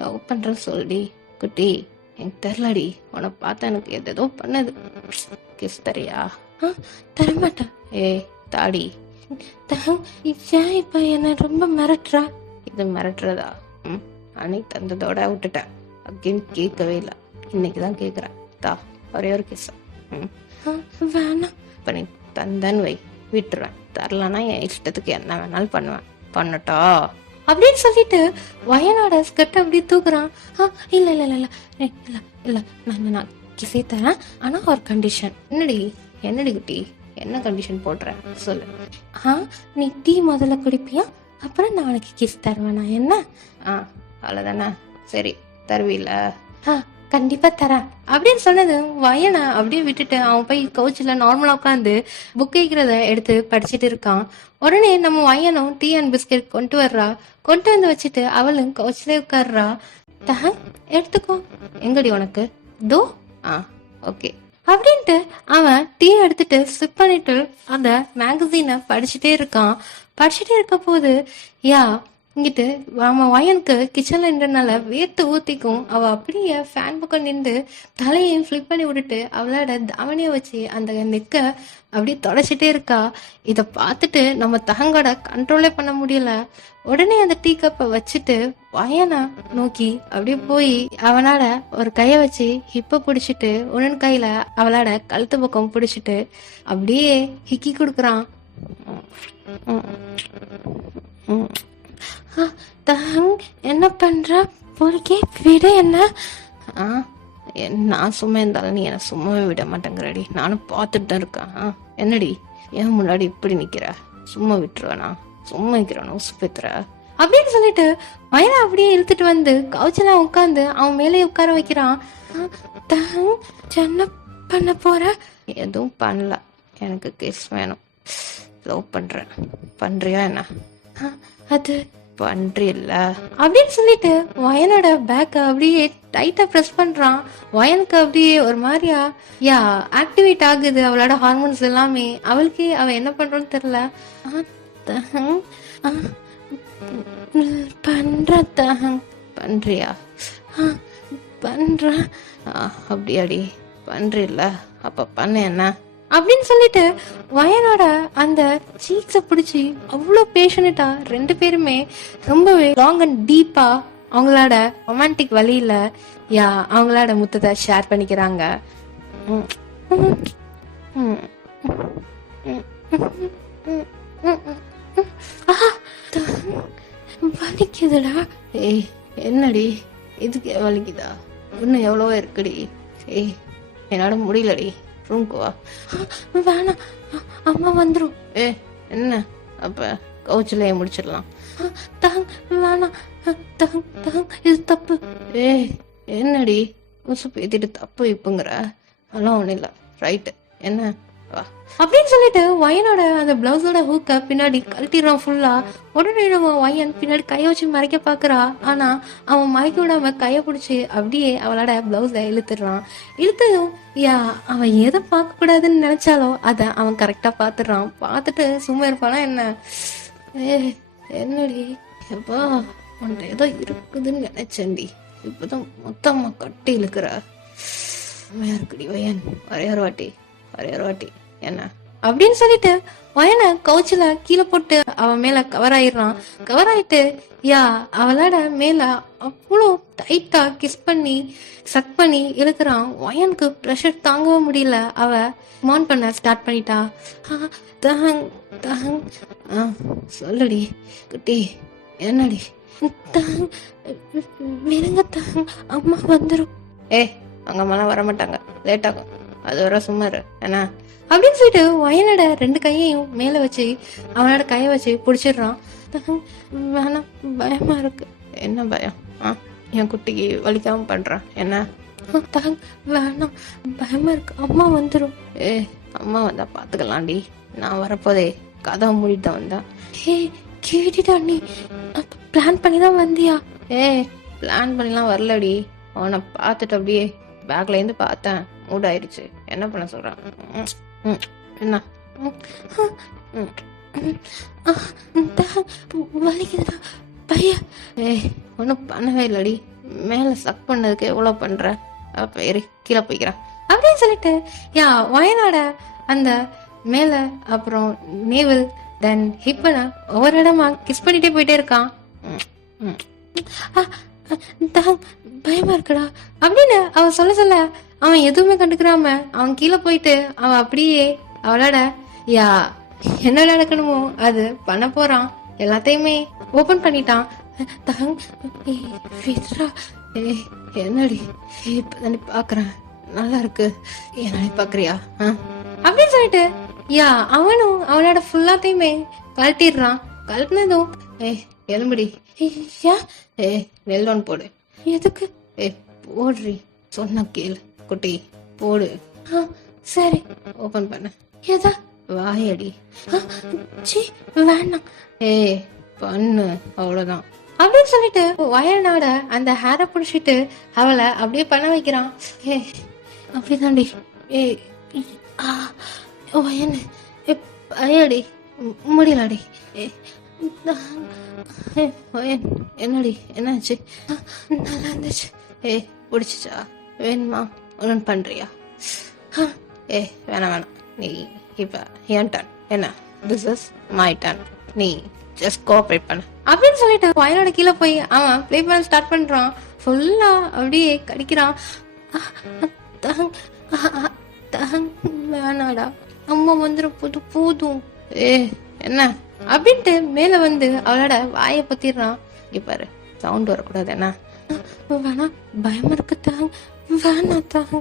லவ் பண்ற சொல்டி குட்டி. எனக்கு தெரிலடி, உன்னை பார்த்தா எனக்கு எதோ பண்ணது. கிஸ் தரியா? தரமாட்டேன். தாடி ஏன் இப்ப என்ன ரொம்ப மிரட்டுறா? இது மிரட்டுறதா? அன்னைக்கு தந்ததோட விட்டுட்டேன். அகைன் கேட்கவே இல்லை. இன்னைக்குதான் கேட்குறேன். தா ஒரே ஒரு கிஸ். வேணாம். இப்போ நீ தந்தன்னு வை, விட்டுருவேன். தரலன்னா என் இஷ்டத்துக்கு என்ன வேணாலும் பண்ணுவேன். பண்ணட்டா அப்படின்னு சொல்லிட்டு வயனோட ஸ்கர்ட் அப்படி தூக்குறான். இல்ல இல்ல இல்ல இல்ல இல்ல இல்ல நான் கிசே தரேன், ஆனா ஒரு கண்டிஷன். என்னடி குட்டி, என்ன கண்டிஷன் போடுற சொல்லு. நீ டீ முதல்ல குடிப்பியா, அப்புறம் நான் உனக்கு கிஸ் தருவேனா என்ன? அவ்வளவுதானே? சரி தருவீல? கண்டிப்பா தரேன் அப்படின்னு சொன்னது வயனை அப்படியே விட்டுட்டு அவன் போய் கவுச்சில நார்மலா உட்காந்து புக் வைக்கிறத எடுத்து படிச்சுட்டு இருக்கான். உடனே நம்ம வயனும் டீ அண்ட் பிஸ்கெட் கொண்டு வர்றா. கொண்டு வந்து வச்சுட்டு அவளும் கவுச்சிலே உட்கார்றா. எடுத்துக்கோ. எங்கடி உனக்கு? தோ. ஓகே அப்படின்ட்டு அவன் டீ எடுத்துட்டு சிப் பண்ணிட்டு அந்த மேகசீனை படிச்சுட்டே இருக்கான். படிச்சுட்டே இருக்க போது இங்கிட்டு அவன் வயனுக்கு கிச்சன்ல நின்றனால வேர்த்து ஊத்திக்கும். அவ அப்படியே ஃபேன் பக்கம் நின்று தலையையும் ஃபிளிப் பண்ணி விட்டுட்டு அவளோட தாவணியை வச்சு அந்த நெக்க அப்படியே தொடச்சிட்டே இருக்கா. இதை பார்த்துட்டு நம்ம தகங்கோட கண்ட்ரோலே பண்ண முடியல. உடனே அந்த டீ கப்பை வச்சுட்டு வயனை நோக்கி அப்படியே போய் அவனோட ஒரு கைய வச்சு ஹிப்ப பிடிச்சிட்டு உடன் கையில அவளோட கழுத்து பக்கம் பிடிச்சிட்டு அப்படியே ஹிக்கி கொடுக்குறான். என்ன பண்ற? பொறுக்கே விட. என்ன நான் சும்மா இருந்தாலும் நீ என்ன சும்மாவே விட மாட்டேங்கிறடி. நானும் பார்த்துட்டு தான் இருக்கேன். என்னடி ஏன் முன்னாடி இப்படி நிக்கிற? சும்மா விட்டுருவேனா? சும்மா நிக்கிறவனா உசுப்பேத்துற அப்படின்னு சொல்லிட்டு வயனை அப்படியே இழுத்துட்டு வந்து கவுச்சலா உட்காந்து அவன் மேலே உட்கார வைக்கிறான். என்ன பண்ண போற? எதுவும் பண்ணல, எனக்கு கிஸ் வேணும். லவ் பண்றேன். பண்றியா என்ன? அது பண்றில்ல அப்படின்னு சொல்லிட்டு வயனோட பேக்க அப்படியே டைட்டா பிரஸ் பண்றான். வயனுக்கு அப்படியே ஒரு மாதிரியா ஆக்டிவேட் ஆகுது அவளோட ஹார்மோன்ஸ் எல்லாமே. அவளுக்கு அவ என்ன பண்றோன்னு தெரியல. பண்ற தஹங். பண்றியா? பண்ற. அப்படியாடி? பண்றில்ல? அப்ப பண்ண என்ன? அப்படின்னு சொல்லிட்டு வயனோட அந்த சீக்ஸை பிடிச்சி அவ்வளோ பேஷனட்டா ரெண்டு பேருமே ரொம்பவே லாங் அண்ட் டீப்பா அவங்களோட ரொமான்டிக் வழியில அவங்களோட முத்தத்தை ஷேர் பண்ணிக்கிறாங்க. வலிக்குதுடா. ஏய் என்னடி இதுக்கு வலிக்குதா? இன்னும் எவ்வளவோ இருக்குடி. ஏய் என்னால முடியலடி, ரூம்க்கு வா. வேணாம், அம்மா வந்துடும். என்ன அப்ப கவுச்சிலேயே முடிச்சிடலாம். வேணாம், இது தப்பு. என்னடி உசு பேத்திட்டு தப்பு இப்பங்கிற? அதெல்லாம் ஒன்றும் இல்லை, ரைட்டு, என்ன வா அப்படின்னு சொல்லிட்டு வயனோட அந்த பிளவுஸோட ஹூக்க பின்னாடி கழட்டிடுறான் ஃபுல்லா. உடனே நம்ம வயன் பின்னாடி கையை வச்சு மறைக்க பாக்குறா. ஆனா அவன் மறைக்க விடாம கையை பிடிச்சி அப்படியே அவளோட பிளவுஸை இழுத்துடுறான். இழுத்ததும் அவன் எதை பார்க்க கூடாதுன்னு நினைச்சாலோ அதை அவன் கரெக்டா பாத்துடுறான். பார்த்துட்டு சும்மா இருப்பானா என்ன? என்னடி எப்பா உன்ட்ட ஏதோ இருக்குதுன்னு நினைச்சேன்டி, இப்பதான் மொத்தமா கட்டி இழுக்கிற. இருக்குடி வயன், ஒரே ஒரு வாட்டி என்ன அப்படின்னு சொல்லிட்டு வயனை கவுச்சில கீழே போட்டு அவன் மேல கவர் ஆயிடுறான். கவர் ஆயிட்டு அவளோட மேல அவ்வளோ டைட்டா கிஸ் பண்ணி சக் பண்ணி இழுக்கிறான். வயனுக்கு ப்ரெஷர் தாங்கவே முடியல. அவ மான் பண்ண ஸ்டார்ட் பண்ணிட்டா. தஹங் தஹங் சொல்லுடி குட்டி, என்னடி? விடுங்க தஹங், அம்மா வந்துடும். அங்க அம்மாலாம் வரமாட்டாங்க, லேட் ஆகும், அது வர சும்மா இரு என்ன அப்படின்னு சொல்லிட்டு வயனோட ரெண்டு கையையும் மேல வச்சு அவனோட கையை வச்சு பிடிச்சிடுறான். வேணாம், பயமா இருக்கு. என்ன பயம்? என் குட்டிக்கு வலிக்காம பண்றான் என்ன? வேணாம், பயமா இருக்கு, அம்மா வந்துடும். அம்மா வந்தா பாத்துக்கலாம்டி, நான் வரப்போதே கதவை மூடிட்டு வந்தா. கேட்டுட்டா நீ பிளான் பண்ணிதான் வந்தியா? பிளான் பண்ணிலாம் வரலடி, அவனை பார்த்துட்டு அப்படியே பேக்ல இருந்து பார்த்தேன், மூட் ஆயிடுச்சு. என்ன பண்ண சொல்றான்? என்ன வலிக்குதுடா பையா? ஒன்னும் பண்ணவே இல்லடி, மேல சக் பண்ணதுக்கு எவ்வளவு பண்ற? அப்ப ஏறி கீழே போய்க்கிறான் அப்படின்னு சொல்லிட்டு வயனோட அந்த மேல அப்புறம் நேவல் தென் ஹிப்பனை ஒவ்வொரு இடமா கிஸ் பண்ணிட்டே போயிட்டே இருக்கான். பயமா இருக்குடா அப்படின்னு அவ சொல்ல அவன் எதுவுமே கண்டுக்கிறாம அவன் கீழே போயிட்டு அவன் அப்படியே அவளோட என்ன நடக்கணுமோ அது பண்ண போறான். எல்லாத்தையுமே ஓபன் பண்ணிட்டான். என்னடி இப்பதானே பாக்குறேன், நல்லா இருக்கு, என்னடி பாக்குறியா அப்படின்னு சொல்லிட்டு அவனும் அவளோட ஃபுல்லாத்தையுமே கழட்டிடுறான். கழட்டினதும் எலும்புடி நெல்லோன் போடு. எதுக்கு? போடுறி, சொன்ன கேளு குட்டி, போடு. சரி, ஓபன் பண்ண. எதா? வாயடி. வேணாம். பண்ணு, அவ்வளவுதான் அப்படின்னு சொல்லிட்டு வயனோட அந்த ஹேரை பிடிச்சிட்டு அவளை அப்படியே பண்ண வைக்கிறான். அப்படிதாண்டி. வயனு பயடி முடியலடி. வயன் என்னடி, என்னாச்சு? நல்லா இருந்துச்சு. பிடிச்சிச்சா? வேணுமா? ஒன்று பண்றியா? வேணாம், நீ இப்ப என் டர்ன். என்ன, திஸ் இஸ் மை டர்ன், நீ ஜஸ்ட் கோஆபரேட் பண்ண அப்படின்னு சொல்லிட்டு வயனோட கீழே போய் அவன் ப்ளே பண்ண ஸ்டார்ட் பண்றான். ஃபுல்லா அப்படியே கடிக்கிறான். வேணாடா, அம்மா வந்துடும், போதும். என்ன அப்படின்ட்டு மேல வந்து அவளோட வாயை பத்திடுறான். இப்பாரு, சவுண்ட் வரக்கூடாது. என்ன வேணா, பயமா இருக்கு தாங்க, வேணா தாங்க.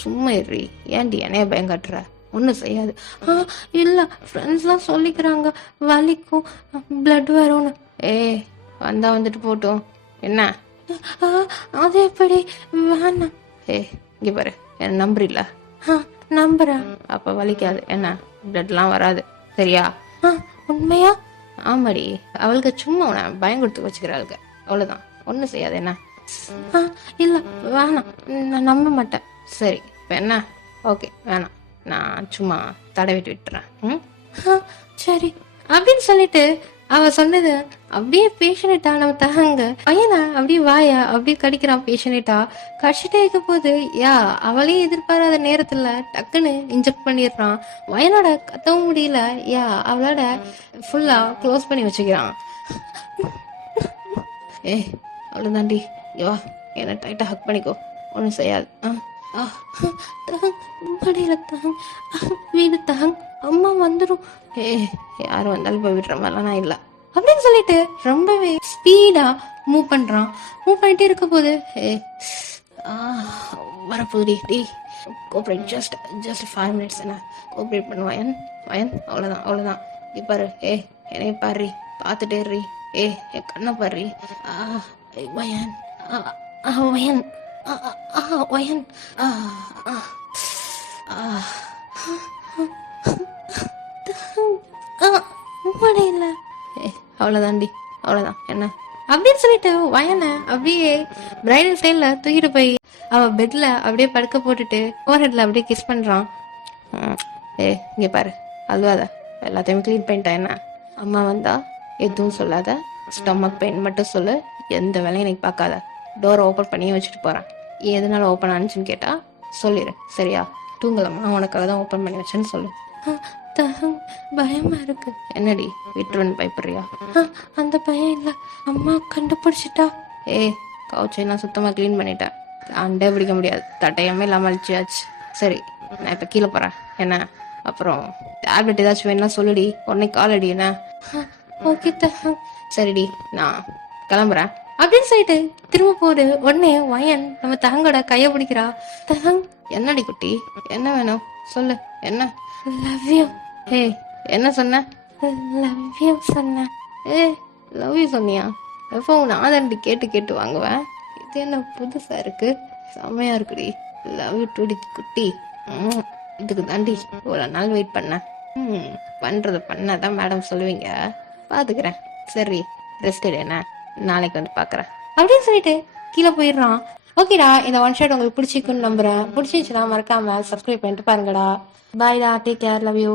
சும்மா இரு, ஏன்டி என்னைய பயம் காட்டுற? ஒன்னும் செய்யாது. இல்ல, ஃப்ரெண்ட்ஸ் எல்லாம் சொல்லிக்கிறாங்க வலிக்கும், பிளட் வரும்னு. வந்தா வந்துட்டு போட்டோம். என்ன அது எப்படி? வேணாம். இங்க பாரு, என்ன நம்புறீல்ல? நம்புறேன். அப்ப வலிக்காது, என்ன பிளட்லாம் வராது, சரியா? உண்மையா? ஆமாடி, அவளுக்கு சும்மா உன பயம் கொடுத்து வச்சுக்கிறாளுக்கு, அவ்வளவுதான், ஒன்னும் செய்யாது. என்ன? இல்ல வேணாம், நான் நம்ப மாட்டேன். சரி, இப்ப என்ன? ஓகே, வேணாம், நான் சும்மா தடவிட்டு விட்டுறேன். சரி அப்படின்னு சொல்லிட்டு அவ சொன்னது அப்படியே பேஷனேட்டா நம்ம தகங்க பையனா அப்படியே வாயா அப்படியே கடிக்கிறான் பேஷனேட்டா. கடிச்சிட்டே இருக்க போது யா அவளே எதிர்பாராத நேரத்துல டக்குன்னு இன்ஜெக்ட் பண்ணிடுறான். வயனோட கத்தவும் முடியல. யா அவளோட ஃபுல்லா க்ளோஸ் பண்ணி வச்சுக்கிறான். ஏய் அவ்வளோதாண்டி யோ என்ன டைட்டா ஹக் பண்ணிக்கோ, ஒன்றும் செய்யாது. தகங் மடியில தகங் வீடு தகங் அம்மா வந்துடும். யாரும் வந்தாலும் போய் விடுற மாதிரிலாம் நான் இல்லை அப்படின்னு சொல்லிட்டு ரொம்பவே ஸ்பீடா மூவ் பண்றான். மூவ் பண்ணிட்டே இருக்க போது வரப்போகுது. டி கோஆப்ரேட் ஜஸ்ட் 5 minutes என்ன கோஆப்ரேட் பண்ணு வயன் வயன் அவ்வளோதான் பாரு. என்னைய பாரு பார்த்துட்டே இருறி. என் கண்ணை பாரு. வயன் வயன் வயன் முடியல. அவ்வளோதாண்டி அவ்வளோதான் என்ன அப்படின்னு சொல்லிட்டு வயனை அப்படியே பிரைடல் ஸ்டைல்ல தூக்கிட்டு போய் அவ பெட்ல அப்படியே படுக்க போட்டுட்டு ஓவர்ஹெட்ல அப்படியே கிஸ் பண்றான். இங்க பாரு அழுவாத, எல்லாத்தையுமே க்ளீன் பண்ணிட்டேன். என்ன அம்மா வந்தா எதுவும் சொல்லாத, ஸ்டொமக் பெயின் மட்டும் சொல்லு, எந்த வேலையும் எனக்கு பார்க்காத. டோரை ஓப்பன் பண்ணியே வச்சுட்டு போறேன். எதனால ஓப்பன் ஆனிச்சுன்னு கேட்டா சொல்லிடு சரியா? தூங்கலாமா உனக்காக தான் ஓப்பன் பண்ணி வச்சேன்னு சொல்லு. பயமா இருக்கு. என்னடி விட்டுருன்னு பயப்படுறியா? அந்த பயம் இல்ல, அம்மா கண்டுபிடிச்சிட்டா. கவுச்செல்லாம் சுத்தமா கிளீன் பண்ணிட்டேன், அண்டே பிடிக்க முடியாது, தட்டையமே இல்லாம அழிச்சியாச்சு. சரி நான் இப்ப கீழே போறேன் என்ன, அப்புறம் டேப்லெட் ஏதாச்சும் வேணா சொல்லுடி, உடனே கால் அடி என்ன. ஓகே சரிடி நான் கிளம்புறேன் அப்படின்னு சொல்லிட்டு திரும்ப போடு. உடனே வயன் நம்ம தகங்கோட கைய பிடிக்கிறா. தகங் என்னடி குட்டி என்ன வேணும் சொல்லு. என்ன லவ் யூ. என்ன சொன்ன? லவ் யூ சொன்ன. லவ் யூ சொன்னியா? எப்போ நான் தாண்டி கேட்டு வாங்குவேன். இது என்ன புதுசா இருக்கு, செம்மையா இருக்குடி. லவ் யூ டுடி குட்டி. இதுக்கு தாண்டி இவ்வளோ நாள் வெயிட் பண்ணேன். பண்றத பண்ணாதான் மேடம் சொல்லுவீங்க, பாத்துக்கிறேன். சரி ரெஸ்ட் என்ன, நாளைக்கு வந்து பாக்குறேன் அப்படின்னு சொல்லிட்டு கீழே போயிடுறான். ஓகேடா, இந்த ஒன் ஷாட் உங்களுக்கு பிடிச்சிருக்குன்னு நம்புறேன். பிடிச்சிருந்துச்சுன்னா மறக்காம சப்ஸ்கிரைப் பண்ணிட்டு பாருங்கடா. பாய்டா, டேக் கேர், லவ் யூ.